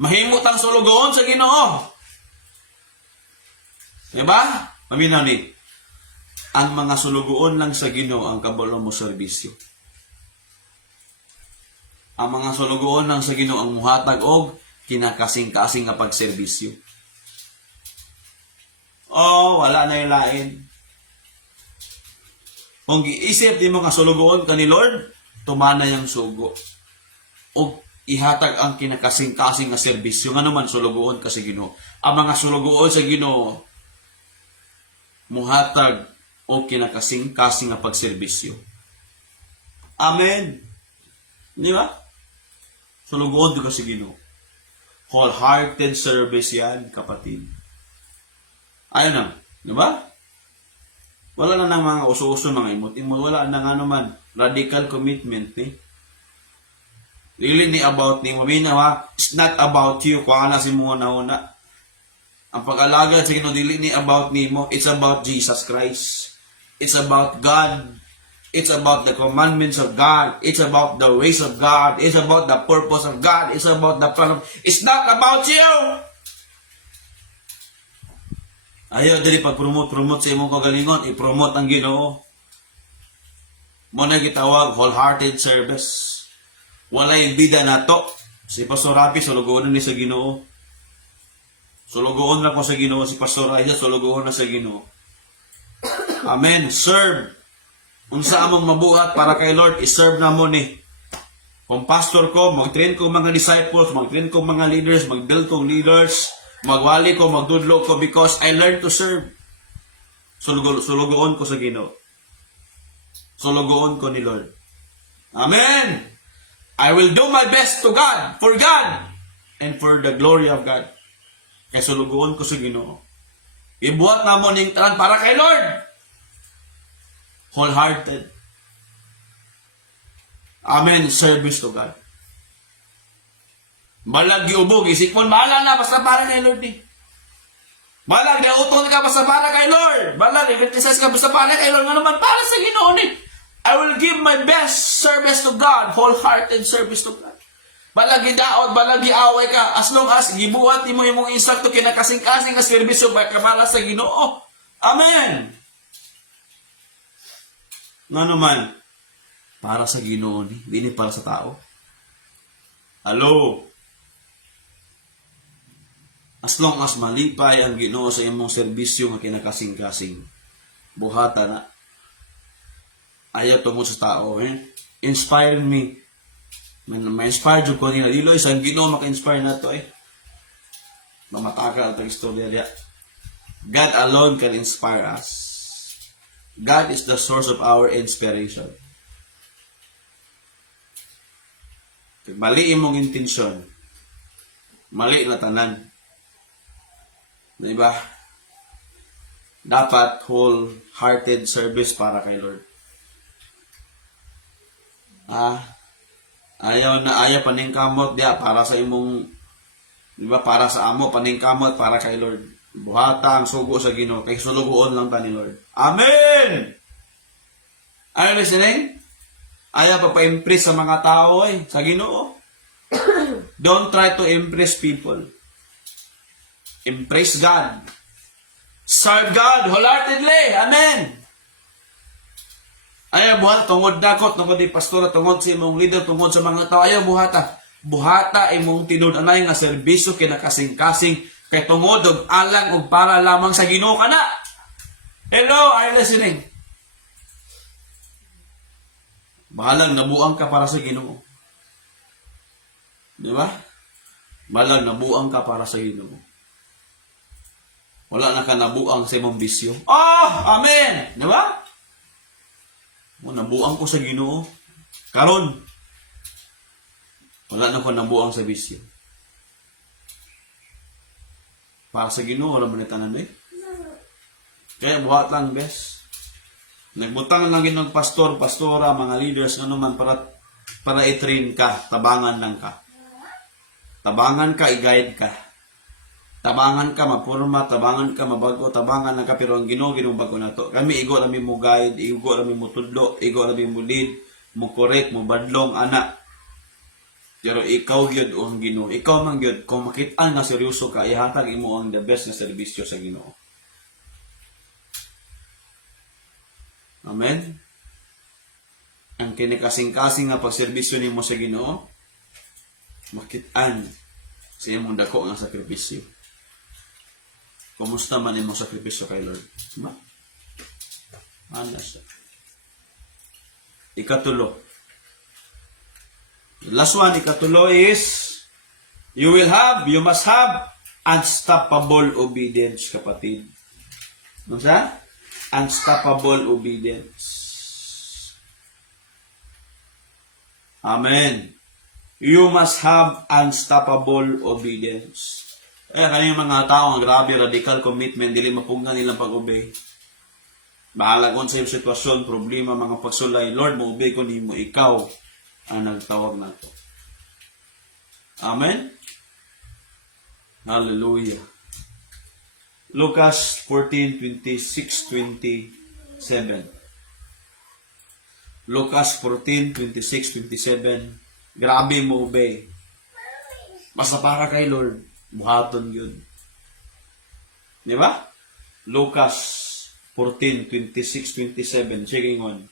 Mahimot ang sulugoon sa Ginoo. Diba? Paminaw ni, ang mga sulugoon lang sa Ginoo ang kabalo mo serbisyo. Ang mga sulugoon lang sa Ginoo ang muhatag og kinakasing-kasing nga pagserbisyo. Wala na yung lain. Kung giisip di mo nga sulugoon ka ni Lord, tumana yung sugo. O ihatag ang kinakasing-kasing nga serbisyo. Nga naman, sulugoon ka sa Ginoo. Ang mga sulugoon sa Ginoo, muhatag o kinakasing-kasing nga pagserbisyo. Amen. Di ba? Sulugoon ka sa Ginoo. Wholehearted service yan, kapatid. Ayun na, di ba? Wala na ng mga uso-uso, mga imot-imot. Wala na nga naman. Radical commitment, Really ni about ni Maminaw, it's not about you. Kung ala si mo na-una. Ang pag-alagad sa Ginoo, dili ni about ni mo. It's about Jesus Christ. It's about God. It's about the commandments of God. It's about the ways of God. It's about the purpose of God. It's about the plan of... It's not about you! Ayaw dili pag-promote sa imong kagalingon, i-promote ang Ginoo. Mo na gitawag wholehearted service. Walay bida nato. Si Pastor Rapi sulugoon ni sa Ginoo. Sulugoon na ko sa Ginoo, si Pastor Raisa sulugoon na sa Ginoo. Amen. Serve. Unsa among mabuhat para kay Lord, i-serve na mo ni. Kung pastor ko, mag-train ko mga disciples, mag-train ko mga leaders, mag-build kong leaders, magwali ko, magdudlo ko because I learned to serve. Sulugoon ko sa Ginoo. Sulugoon ko ni Lord. Amen! I will do my best to God, for God, and for the glory of God. Kaya sulugoon ko sa Ginoo. Ibuhat na mo ning tanan para kay Lord. Wholehearted. Amen. Service to God. Balag giubog, isipon, bahala na, basta para kay Lord Balag, diauton ka, basta para kay Lord. Balag, i-criticize ka, basta para kay Lord. Nga naman, para sa Ginoo I will give my best service to God. Wholehearted service to God. Balag gidaot, balag giaway ka. As long as gibuhat mo yung insakto kinakasing-kasing ka serbisyo para sa Ginoo. Amen. Nga naman, para sa Ginoo hindi para sa tao. Hello? As long as malipay ang Ginoo sa imong serbisyo nga kinakasing-kasing, buhata na. ayaw tungod sa tao. Inspire me. Ma-inspire jud ko nila. Dilo isang Ginoo maka-inspire na to Mamataka ang istorya diya. God alone can inspire us. God is the source of our inspiration. Mali imong intensyon. Mali na tanan. Diba? Dapat wholehearted service para kay Lord. Ayaw paningkamot diya para sa imong, diba, para sa amo paningkamot para kay Lord. Buhata ang sugo sa Ginoo kay sulugoon lang ta ni Lord. Amen. Are you listening? Ayaw pa-impress sa mga tao sa Ginoo. Don't try to impress people. Impress God. Serve God wholeheartedly. Amen. Ayaw buhata tungod dakot, tungod di pastora, tungod sa imong leader, tungod sa mga tao. Ayaw buhata. Buhata imong tinud-anay nga serbisyo kinakasing-kasing kay tungod og alang og para lamang sa Ginoo kana. Hello, are you listening? Bahalang nabuang ka para sa Ginoo. Di ba? Bahalang nabuang ka para sa Ginoo. Wala na ka nabuang sa imong bisyo. Amen! Di ba? Nabuang ko sa Ginoo. Karon, wala na ko nabuang sa bisyo. Para sa Ginoo, wala man itanan Kaya buhat lang, bes. Nagbutang lang ng pastor, pastora, mga leaders, ano man, para i-train ka. Tabangan lang ka. Tabangan ka, i-guide ka. Tabangan ka, mapurma, tabangan ka, mabago, tabangan lang ka, pero ang Ginoo bago na to. Kami, igo namin mo guide, igo namin mo tudlo, igo namin mo lead, mo correct, mo badlong, anak. Pero ikaw gyud ang Ginoo. Ikaw man gyud kung makit-an nga seryoso ka, ihatag imo ang the best na serbisyo sa Ginoo. Amen. Ang kinikasing-kasing nga pagserbisyo nimo sa Ginoo, makit-an sa imong dako nga sakripisyo. Kumusta man imong sakripisyo kay Lord? Diba? Ano siya? Ikatulo. The last one, ikatulo is, you must have unstoppable obedience, kapatid. Ano siya? Unstoppable obedience. Amen. You must have unstoppable obedience. Kanyang mga tao, ang grabe, radical commitment, dili mapunggan nilang pag-obey. Bahala kung sa iyong sitwasyon, problema, mga pagsulay, Lord, mo-obey ko nimo, ikaw ang nagtawag na to. Amen? Hallelujah. Lucas 14:26-27. Lucas 14:26-27. Grabe mo obey. Basta para kay Lord, buhaton yun. Di ba? Lucas 14:26-27. Sige ngon.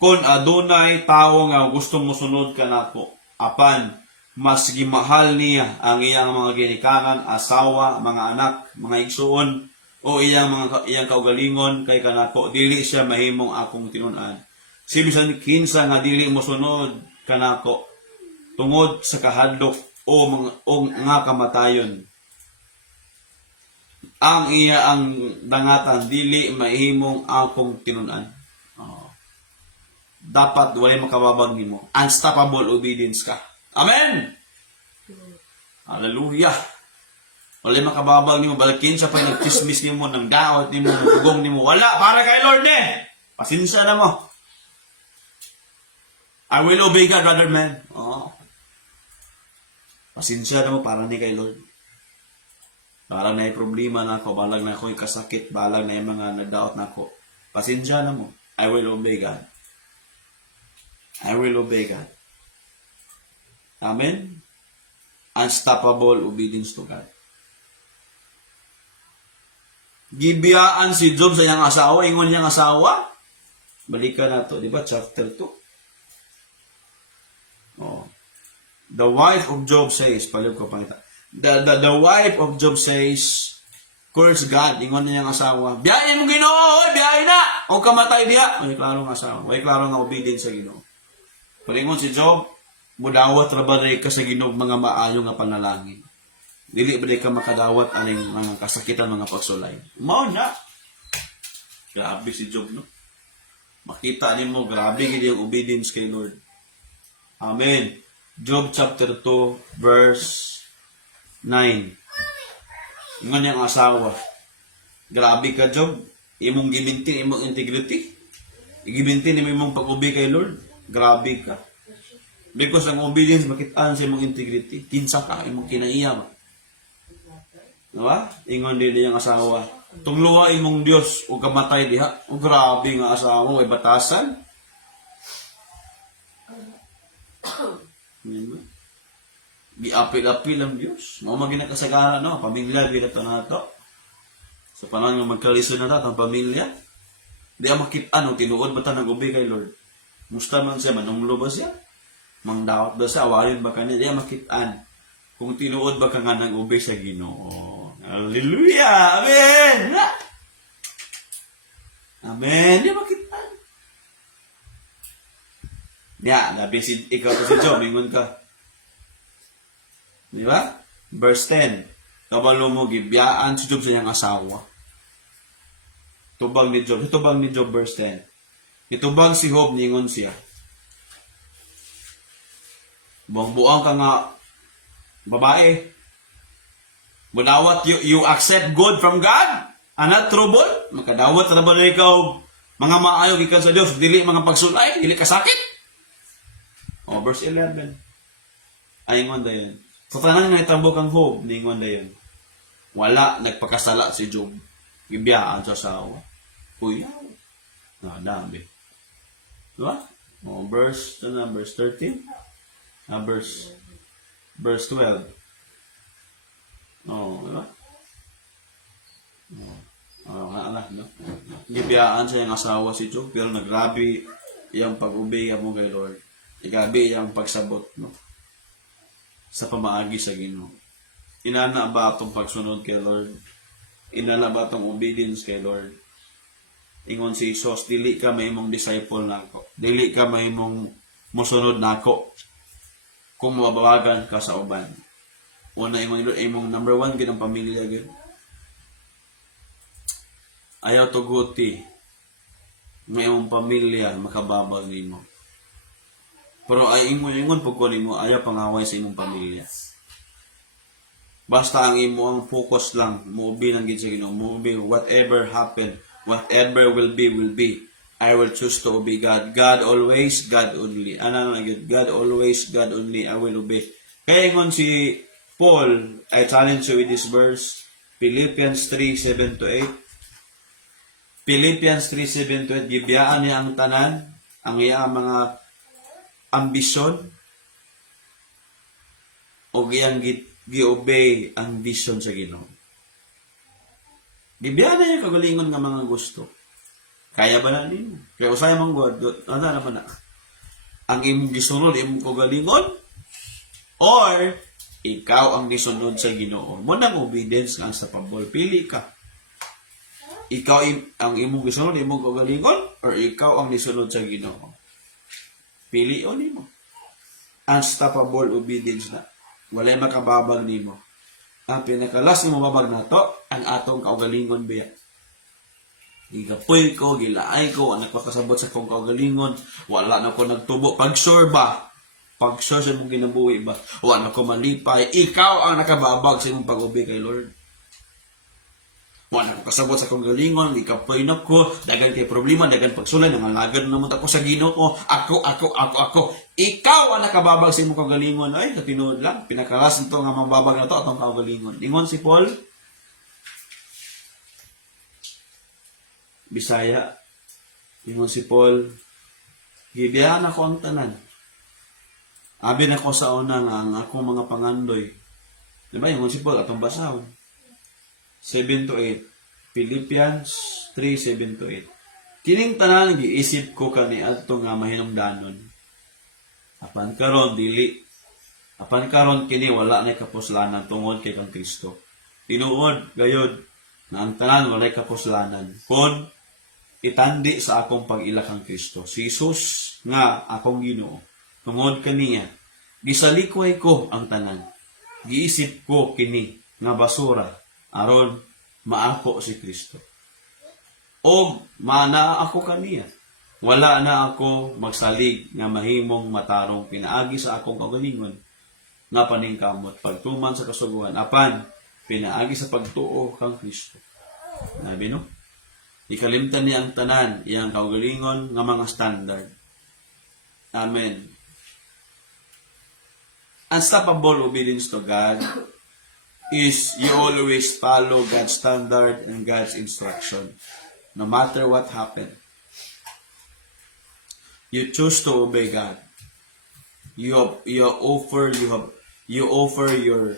Kung adunay tao nga gustong mosunod ka nako, apan mas gimahal niya ang iyang mga ginikanan, asawa, mga anak, mga igsuon, o iyang kaugalingon kay kanako, dili siya mahimong akong tinun-an. Sibisan kinsa nga dili mosunod kanako tungod sa kahadlok o nga kamatayon. Ang dangatan dili mahimong akong tinun-an. Dapat walay makababang nimo. Unstoppable obedience ka. Amen! Hallelujah! Walay makababang nimo. Balakin sa pag nagchismis nimo, ng daot nimo, ng dugong nimo. Wala! Para kay Lord Pasensya na mo. I will obey God, brother man. Pasensya na mo para ni kay Lord. Balag na yung problema na ako. Balag na ako yung kasakit. Balag na yung mga nagdaot na ako. Pasensya na mo. I will obey God. I will obey God. Amen? Unstoppable obedience to God. Gibiyaan si Job sa iyang asawa. Ingon niyang asawa. Balikan na to. Diba? Chapter 2. The wife of Job says, palib ko pangita. The wife of Job says, curse God. Ingon niyang asawa. Biyahin mo Ginoo. Biyahin na. o kamatay diha. May klaro nga asawa. May klaro nga obedience sa Ginoo. Palingon si Job, mudawat ra ba ka sa Ginoo mga maayo nga panalangin. Dili ba ka makadawat aning mga kasakitan, mga pagsulay. Mao na. Grabe si Job, no? Makita nimo grabe gid yung obedience kay Lord. Amen. Job chapter 2 verse 9. Ingon niyang asawa. Grabe ka, Job. Imong gibintin imong integrity. Igibintin imong pag-obey kay Lord. Grabe ka. Because ang obedience makitaan sa imong integrity. Kinsa ka imong kinaiya ba? Diba? Ingon din niyang asawa. Tungluwa imong Dios o kamatay diha. O grabe nga asawa may batasan. Giapil-apil ang Dios. Mao magina kasagaran no, pamilya gid ato nato. Sa panahon nga magkalisod na ang pamilya. Di makita no tinuod ba ta nag-obey kay Lord? Musta man siya manumlo ba siya? Mangdawat ba siya awalin ba kani? Di makitaan. Kung tinuod ba ka nga nag-obey sa Ginoo. Hallelujah! Amen! Amen! Di makitaan. Ya, labi si ikaw to si Job, ingon ka. Di ba? Verse 10. Kabalo mo gibiyaan si Job sa iyang asawa. Tubag ni Job verse 10. Itubag si Job ningon siya. Buang-buang ka nga babae. Budawat you accept good from God? Ana trouble? Makadawat ra ba ikaw mga maayo gikan sa Dios, dili mga pagsulay, dili ka sakit? Oh, verse 11. Ay ingon dayon. Sa tanan nga itambok ang Job, ningon dayon. Wala nagpakasala si Job. Gibiyaan sa asawa. Uy, dami. Diba? Oh, verse 13. Verse 12. Oh, diba? Nga, no? Gibiyaan sa iyang asawa si Job, pero nagrabi iyang pag-obey mo kay Lord. Igabi iyang pagsabot, no? Sa pamaagi sa Ginoo. Inana ba itong pagsunod kay Lord? Inana ba itong obedience kay Lord? Ingon si Jesus, dili ka mahimong disciple nako. Dili ka mahimong musunod nako. Kung mabawagan ka sa uban. Una imong number 1 gid ang pamilya gid. Ayaw tuguti nga imong pamilya makababag nimo. Pero ay ingon pag nimo ayaw pangaway sa imong pamilya. Basta ang imo ang focus lang, mobi lang gid sa Ginoo, mobi whatever happen, whatever will be. I will choose to obey God. God always, God only. Ano na gid? God always, God only. I will obey. Kaya ingon si Paul, I challenge you with this verse, Philippians 3:7-8. Philippians 3:7-8, gibiyaan niya ang tanan, ang iyang mga ambisyon, o giyang gi-obey ang vision sa Ginoo. Gibiyaan niya kagalingon nga mga gusto. Kaya ba na nimo? Kaya usay mong God, ano naman na? Ang imong gisunod, imong kagalingon, or ikaw ang gisunod sa Ginoo. Mo nang obedience nga sa pabol. Pili ka. Ikaw ang imong gisunod, imong kagalingon, or ikaw ang gisunod sa Ginoo. Pili o nimo. Unstoppable obedience na. Walay makababag nimo. Ang pinakalas nimo babag nato ang atong kaugalingon biya. Gigapoy ko, gilaay ko, anak pakasabot sa kong kaugalingon, wala na ko nagtubo. Pag-sure ba? Pag-sure sa mong ginabuhi ba? Wala na ko malipay. Ikaw ang nakababag sa mong pag-obey kay Lord. Wala na ko kasabot sa kong galingon, ikapoy na ko, dagan kay problema, dagan pagsulay, nangalagad naman ako sa Ginoo. Ako. Ikaw ang nakababag sa mong kaugalingon. Ay, sa tinuod lang. Pinakalas nito nga mababag na to atong kaugalingon. Ingon si Paul, Bisaya, ingon si Paul, gibiyahan ako ang tanan. Abi na ko sa una nga ang akong mga pangandoy. Diba, ingon si Paul, atong basahon. 7-8. Philippians 3:7-8. Kining tanan giisip ko kani adto nga mahinungdanon. Apan karon dili. Apan karon kini wala na kapuslanan tungod kay kang Kristo. Tinuod gayod na ang tanan walay kapuslanan. Kun itandi sa akong pag-ila kang Kristo. Si Jesus nga akong Ginoo. Tungod kaniya, gisalikway ko ang tanan. Giisip ko kini nga basura aron maako si Kristo. O mana ako kaniya. Wala na ako magsalig nga mahimong matarong pinaagi sa akong kaugalingon nga paningkamot pagtuman sa kasuguan apan pinaagi sa pagtuo kang Kristo. Nabi no? Ikalimtan niya ang tanan, iyang kaugalingon nga mga standard. Amen. Unstoppable obedience to God is you always follow God's standard and God's instruction. No matter what happened. You choose to obey God. You offer your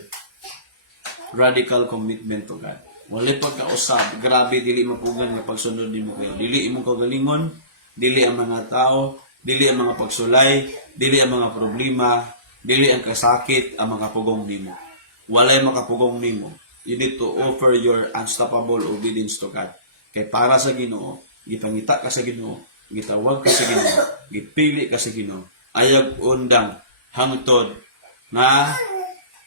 radical commitment to God. Wala pagkausap, grabe dili mapugan nga pagsunod nimo kayo. Dili imong kagalingon, dili ang mga tao, dili ang mga pagsulay, dili ang mga problema, dili ang kasakit ang makapugong nimo. Walay makapugong nimo. You need to offer your unstoppable obedience to God. Kay para sa Ginoo, gipangita ka sa Ginoo, gitawag ka sa Ginoo, gipili ka sa Ginoo. Ayag undang hangtod nga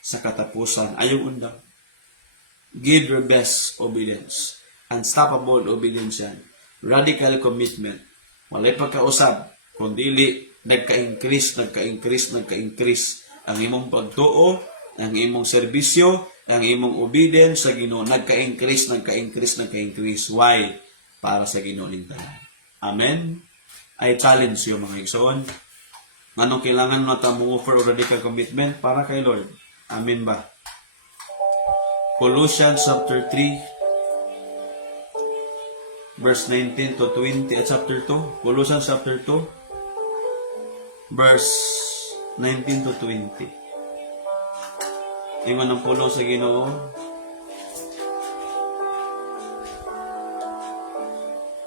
sa katapusan. Ayog undang. Give your best obedience. Unstoppable obedience yan. Radical commitment. Walay pagkausab. Kung dili, nagka-increase ang imong pagtuo, ang imong serbisyo, ang imong obedience sa Ginoo. Nagka-increase. Why? Para sa Ginoo ning tanan. Amen? I challenge you mga igsoon. Anong kailangan mo mo offer o radical commitment para kay Lord? Amen ba? Colossians chapter 3 verse 19 to 20 at chapter 2. Colossians chapter 2 verse 19 to 20. Ingon ang pulo sa Ginoo.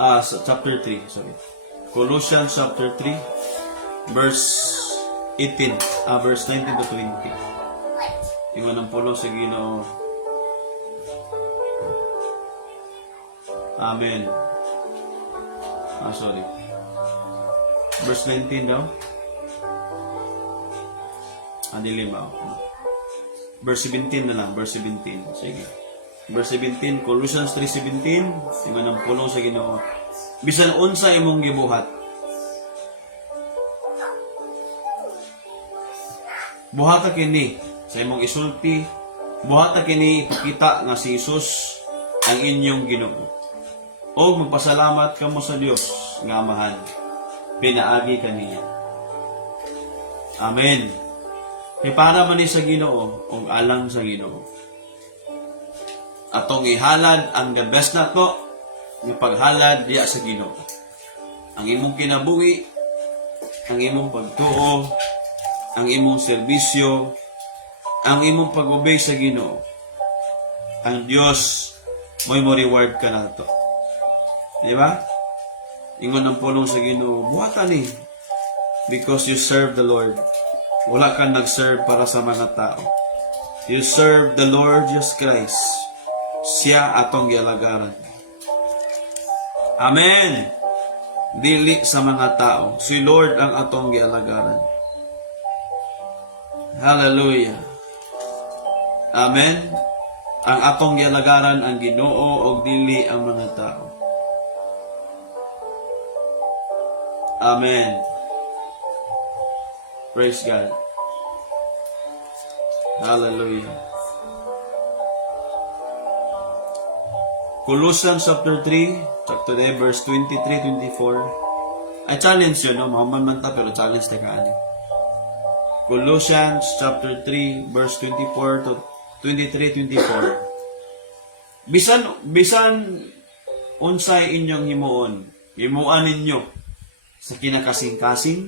Sa chapter 3, sorry. Colossians chapter 3 verse 18, verse 19 to 20. Ingon ang pulo sa Ginoo. Amen. Sorry. Verse 19 daw. Dilim ako. Verse 17 na lang. Verse 17. Sige. Verse 17. Colossians 3:17. Ingon ang pulong sa Ginoo. Bisan unsa imong gibuhat. Buhata kini sa imong isulti. Buhata kini ipakita nga si Jesus ang inyong Ginoo. O magpasalamat kamo sa Dios nga Amahan. Pinaagi kaniya. Amen. Kay para man ni sa Ginoo o alang sa Ginoo. Atong ihalad ang the best nato nga paghalad diya sa Ginoo. Ang imong kinabuhi, ang imong pagtuo, ang imong serbisyo, ang imong pag-obey sa Ginoo. Ang Dios mo'y mo reward ka nato. Di ba? Ingon ang pulong sa Ginoo, buhatan ni. Because you serve the Lord. Wala kang nag-serve para sa mga tao. You serve the Lord Jesus Christ. Siya atong gialagaran. Amen. Dili sa mga tao. Si Lord ang atong gialagaran. Hallelujah. Amen. Ang atong gialagaran ang Ginoo o dili ang mga tao. Amen. Praise God. Hallelujah. Colossians chapter 3, chapter 3, verse 23-24. I challenge you, no? Mahuman man ta, pero challenge na ka. Colossians chapter 3, verse 24 to 23-24. Bisan unsay inyong himuan ninyo sa kinakasing-kasing,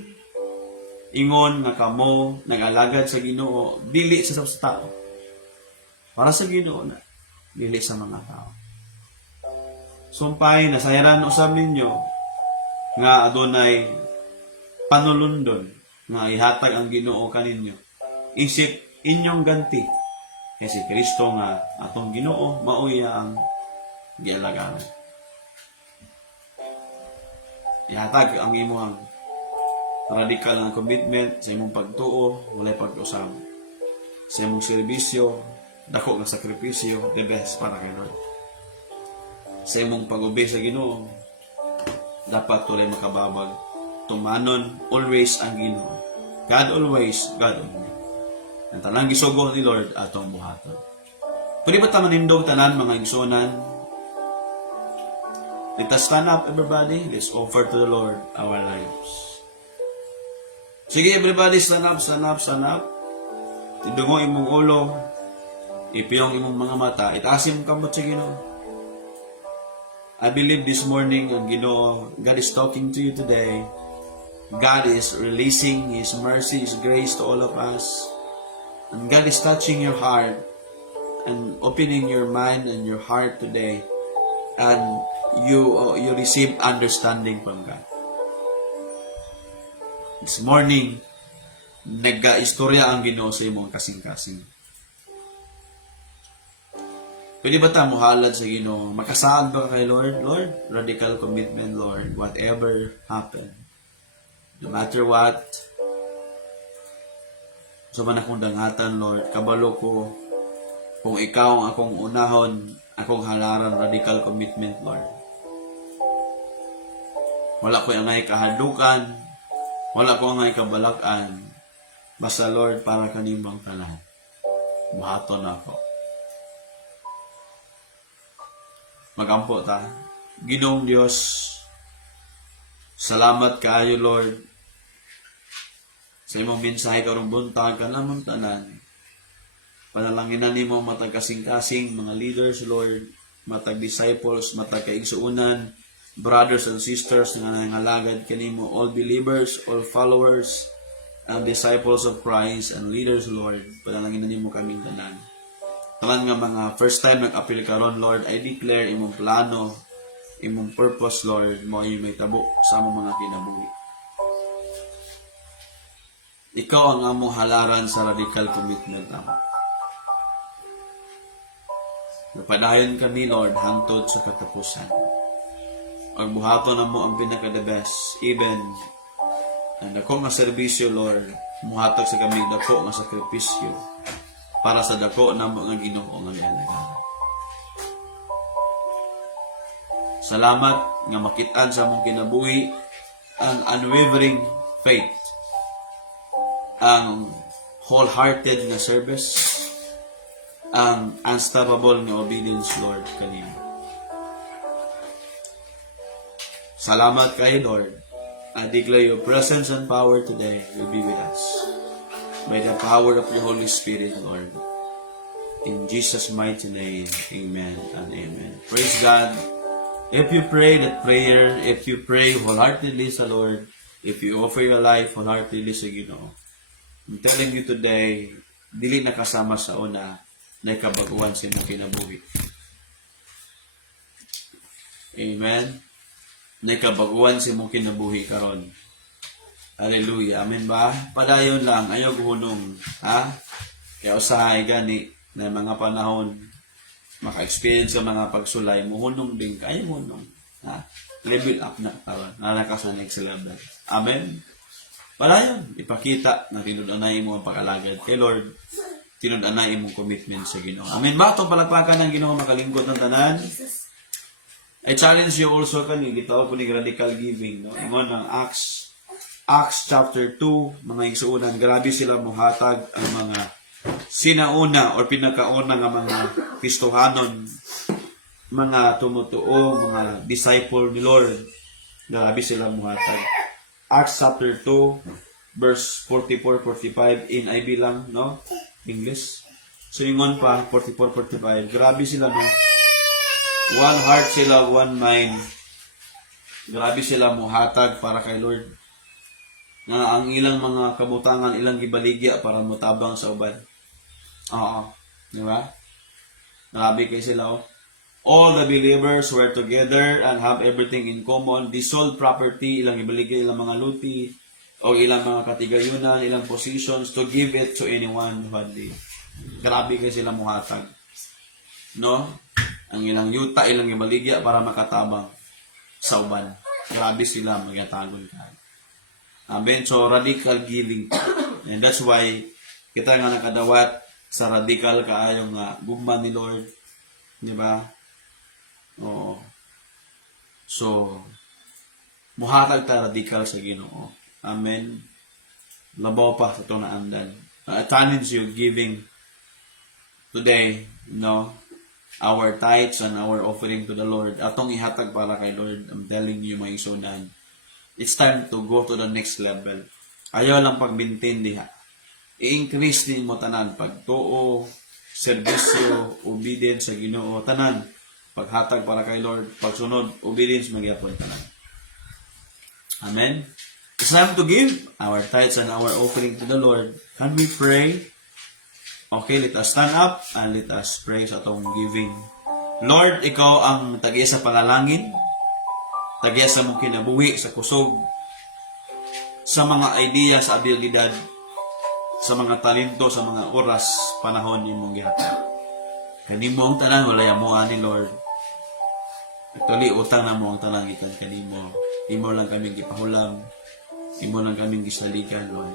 ingon nga kamo nag-alagad sa Ginoo, dili sa tao. Para sa Ginoo na, dili sa mga tao. Sumpay, nasayaran usab ninyo nga adunay panulundon nga ihatag ang Ginoo kaninyo. Isip inyong ganti. Kasi Kristo nga atong Ginoo, mauya ang gialagaran. ihatag ang imong radikal nga commitment sa imong pagtuo, walay pag-usab. Sa imong serbisyo, dako nga sakripisyo, the best para kay Lord. Sa imong pag-obey sa Ginoo, dapat tulay makababag. Tumanon always ang Ginoo. God always, God only. Ang tanang gisugo ni Lord atong buhaton. Pwede ba ta manindog tanan mga igsunan? Let us stand up, everybody. Let's offer to the Lord our lives. Sige, everybody, stand up, stand up, stand up. Tidungo imong ulo. Ipiyong imong mga mata. Itaas imong kamot sa Ginoo. I believe this morning, ang Ginoo, God is talking to you today. God is releasing His mercy, His grace to all of us. And God is touching your heart and opening your mind and your heart today. And you receive understanding from God. This morning, nagka-istorya ang Ginoo sa imong kasing-kasing. Pwede ba ta muhalad sa Ginoo? Makasaad ba kay Lord? Lord, radical commitment, Lord. Whatever happen, no matter what, so man akong dangatan, Lord, kabalo ko, kung ikaw ang akong unahon, akong halaran, radical commitment, Lord. Wala ko angay kahadukan, wala ko angay kabalakan, basta, Lord, para kanimang tanan. Buhaton ako. Magampo ta. Ginoong Diyos, salamat kaayo, Lord, sa imong mensahe karong buntag kanamang tanan. Panalanginan nimo matag kasing-kasing mga leaders, Lord, matag disciples, matag kaigsuunan, brothers and sisters nga nangalagad kanimo, all believers, all followers, and disciples of Christ and leaders, Lord. Panalanginan nimo kaming tanan. Tanan nga mga first time nag-appeal karon, Lord, I declare imong plano, imong purpose, Lord, mo ay may tabo sa among mga kinabuhi. Ikaw ang among halaran sa radical commitment amo. Napadayon kami, Lord, hangtod sa katapusan. Ang buhaton na mo ang pinaka-the best, even ang dako nga serbisyo, Lord, muhatag sa kami dako nga sakripisyo para sa dako na mo nga Ginoo nga ialagad. Salamat nga makitaan sa among kinabuhi ang unwavering faith, ang wholehearted nga service, ang unstoppable nga obedience, Lord, kanimo. Salamat kayo, Lord. I declare your presence and power today will be with us by the power of the Holy Spirit, Lord. In Jesus' mighty name, amen and amen. Praise God. If you pray that prayer, if you pray wholeheartedly sa Lord, if you offer your life wholeheartedly sa Ginoo, I'm telling you today, dili na kasama sa una na kabaguan sa imong kinabuhi. Amen. Na kabaguan sa imong kinabuhi karon. Hallelujah. Amen ba? Padayon lang, ayaw hunong, ha? Kaya usahay gani na mga panahon maka-experience ka mga pagsulay, muhunong din kayo hunong, ha? Level up na karon. Nalaka sa next level. Amen. Padayon, ipakita na tinud-anay mo ang pag-alagad kay Lord. Tinud-anay imong commitment sa Ginoo. Amen ba? Itong palakpakan ng Ginoo makalingkod ng tanan. I challenge you also kani gitawag ko ni radical giving, no? Ingon ng Acts chapter 2, mga igsuunan, grabe sila muhatag ang mga sinauna or pinakauna nga mga Kristohanon, mga tumutuo, mga disciple ni Lord. Grabe sila muhatag. Acts chapter 2 verse 44-45 in IB lang, no? English. So ingon pa 44-45. Grabe sila, no? One heart sila, one mind. Grabe sila muhatag para kay Lord. Na ang ilang mga kabutangan, ilang gibaligya para mutabang sa uban. Oo. Di ba? Grabe kay sila, oh. All the believers were together and have everything in common. They sold property, ilang ibaligya, ilang mga luti, o ilang mga katigayunan, ilang positions to give it to anyone who had need. Grabe kay sila muhatag. No? Ang ilang yuta, ilang ibaligya para makatabang sa uban. grabe sila magyatagon ka. Amen. So, radical giving. And that's why, kita nga nakadawat sa radical kaayong gugma ni Lord. Di ba? Oo. So, muhatag ta radical sa Ginoo. Amen. Labaw pa sa itong naandan. I challenge you giving today, our tithes and our offering to the Lord. Atong ihatag para kay Lord. I'm telling you, mga isunan. It's time to go to the next level. Ayaw lang pagbintin diha. I-increase din mo tanan. Pagtuo, serbisyo, obedience sa Ginoo, tanan. Paghatag para kay Lord, pagsunod, obedience, magyapon tanan. Amen. It's time to give our tithes and our offering to the Lord. Can we pray? Okay, let us stand up and let us pray sa atong giving. Lord, ikaw ang tagiya sa panalangin, tagiya sa mong kinabuhi, sa kusog, sa mga idea, sa abilidad, sa mga talento, sa mga oras, panahon ni mong gihatag. Kanimo ang tanan, wala mo ani Lord. Actually, utang na mo ang tanan ikan kanimo. Imo lang kaming gipahulam, imo lang kaming gisaligan, Lord.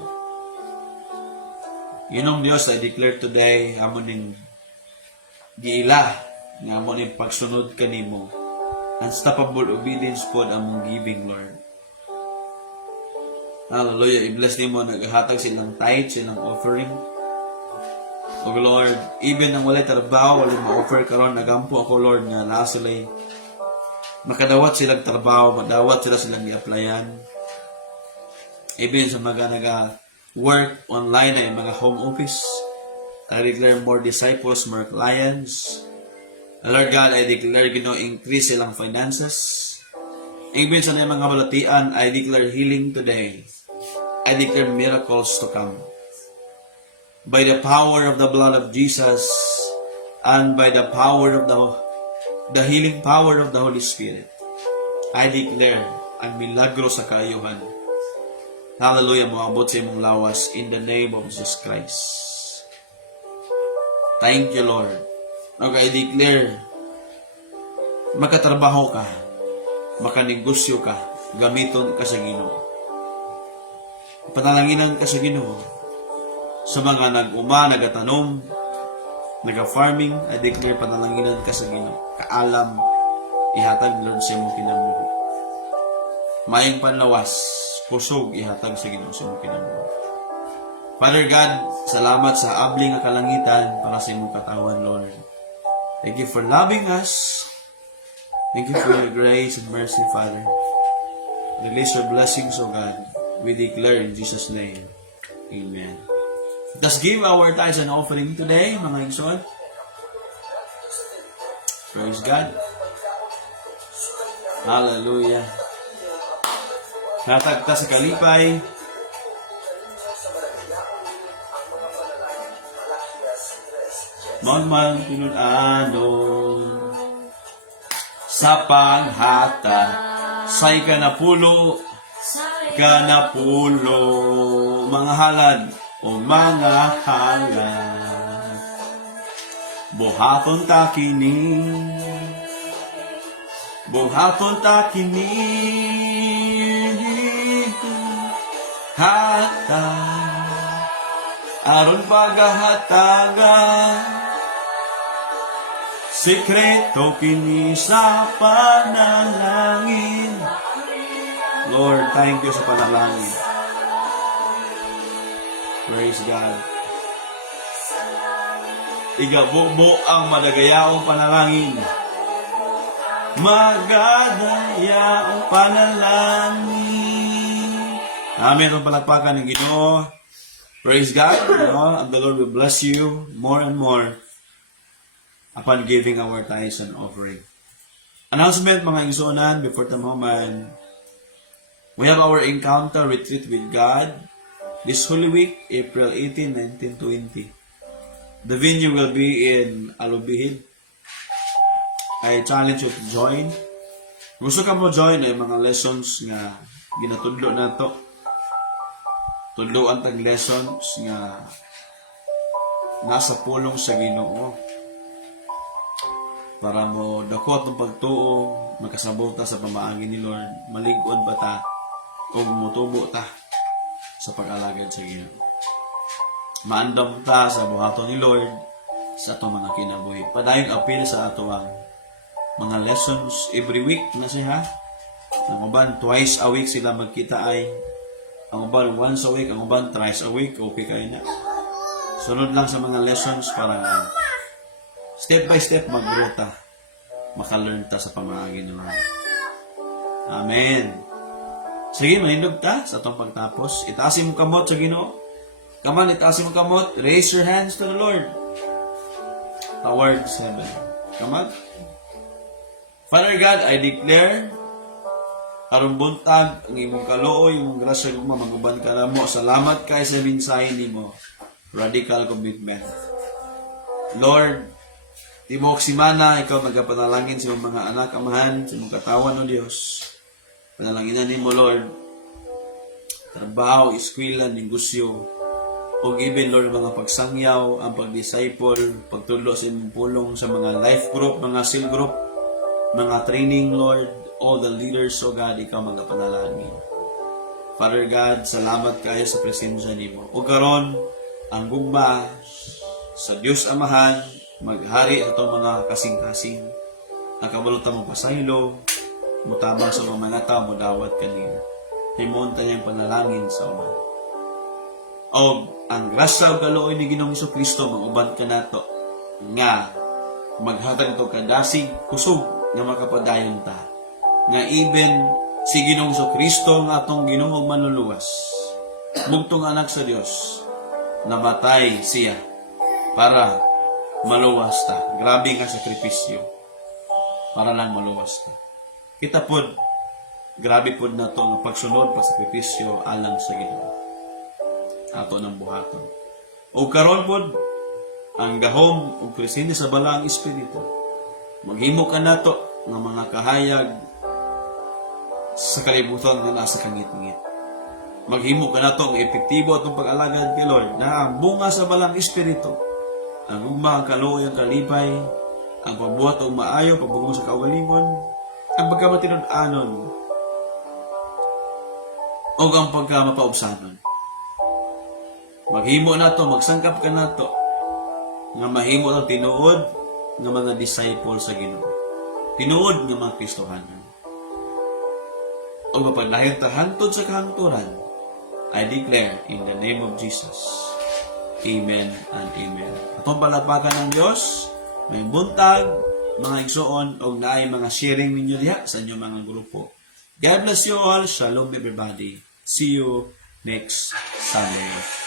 Yunong Diyos, I declare today, amon ning giila, nga amon ning pagsunod kanimo, unstoppable obedience pod among giving, Lord. Hallelujah. I-bless nimo, naghatag silang tithe, silang offering. O Lord, even ang walay trabaho, walay ma-offer karon, nagampo ako, Lord, nga nasulay. Makadawat silang trabaho, madawat silang i-applyan. Even sa mga work online ay mga home office. I declare more disciples, more clients. Lord God, I declare increase silang finances. Even sa mga balatian, I declare healing today. I declare miracles to come. By the power of the blood of Jesus and by the power of the healing power of the Holy Spirit, I declare ang milagro sa kaayuhan. Hallelujah, moabot sa imong lawas in the name of Jesus Christ. Thank you, Lord. I declare, makatrabaho ka, makanegosyo ka, gamiton ka sa Ginoo. Panalanginan ka sa Ginoo. Sa mga nag-uma, nagatanom, naga-farming, I declare panalanginan ka sa Ginoo. Kaalam, ihatag Lord sa imong kinabuhi. Maayong panlawas, kusog ihatag sa Ginoo sa imong kinabuhi. Father God, salamat sa abli nga kalangitan para sa imong katawan, Lord. Thank you for loving us. Thank you for your grace and mercy, Father. Release your blessings, O God. We declare in Jesus' name. Amen. Let us give our tithes and offering today, mga igsoon. Praise God. Hallelujah. Hatag ta sa kalipay. Magmang pinunanon sa panghatag say kanapulo mga halad o mga halad buhaton ta kini hata aron pagahatagan sekreto kini sa panalangin. Lord, thank you sa panalangin. Praise God. Igabubo ang madagayaong panalangin. Magadayaong panalangin. Amen. Itong palakpakan ng Ginoo. Praise God. And the Lord will bless you more and more upon giving our tithes and offering. Announcement, mga igsuonan, before the moment. We have our encounter retreat with God this Holy Week, April 18, 19, 20. The venue will be in Alubihid. I challenge you to join. Gusto ka mo join ay mga lessons nga ginatudlo na to. Tudloan tag lessons nga nasa pulong sa Ginoo. para mo dakot ng pagtuo, makasabot ta sa pamaagi ni Lord, maligod ba ta, o mutubo ta sa pag-alagad sa Ginoo. Maandam ta sa buhaton ni Lord sa atong mga kinabuhi. Padayong apil sa ato ang mga lessons every week na siya. Ang uban, twice a week sila magkita ay. Ang uban, once a week. Ang uban, thrice a week. Okay kayo na. Sunod lang sa mga lessons para step by step mag-grow ta. Maka-learn ta sa pamaagi ng Lord. Amen. Sige, manindog ta sa itong pagtapos. Itaasin mo kamot sa Ginoo. Come on, itaasin mo kamot. Raise your hands to the Lord. Towards heaven. Come on. Father God, I declare aron buntag ang imong kalooy, imong grasya ug maguban ka namo. Salamat kay sa mensahe nimo. Radical commitment. Lord, tibok simana ikaw magapanalangin sa imong mga anak amahan, sa imong katawan o Dios. Panalanginan nimo Lord. Trabaho, eskwela, negosyo, o even Lord mga pagsangyaw, ang pag-disciple, pagtudlo sa imong pulong sa mga life group, mga cell group, mga training Lord, all the leaders o God, ikaw magapanalangin. Father God, salamat kayo sa presensya nimo. O karon ang gugma sa Dios Amahan, maghari sa itong mga kasing-kasing, ang kabalutan mo pasaylo, mutabang sa mga tao, mudawat kanina. Himon tayong panalangin sa uman. O ang grasya o kalooy ni Ginoong Jesucristo, mag-uban ka nato nga maghatag ito kadasig kusog nga makapadayon ta. Nga even si Ginoong Jesucristo nga atong Ginoong manluluwas, bugtong anak sa Dios, namatay siya para maluwas ta. Grabe nga sakripisyo para lang maluwas ta. Kita pod, grabe pod na to nga pagsunod, pagsakripisyo alang sa Ginoo ato ng buhaton. O karon pod ang gahom ug presente sa balaang espiritu. Maghimo ka nato nga mga kahayag sa kalibutan nga nasa kangit-ngit. Maghimo ka nato nga epektibo atong pag-alagad kay Lord na ang bunga sa balaang espiritu, ang ugma, ang kalooy, ang kalipay, ang pagbuhat og maayo, pagbugong sa kaugalingon, ang pagkamatinud-anon, o ang pagkamapaubsanon. Maghimo nato, magsangkap ka nato nga mahimo ang tinuod nga mga disciple sa Ginoo. Tinuod nga mga Kristohanon. O mapadahil ta hangtod sa kahangturan, I declare in the name of Jesus. Amen and amen. Atong palapakan ng Diyos, may buntag, mga igsoon, o naay mga sharing ninyo diha sa inyong mga grupo. God bless you all. Shalom everybody. See you next Sunday.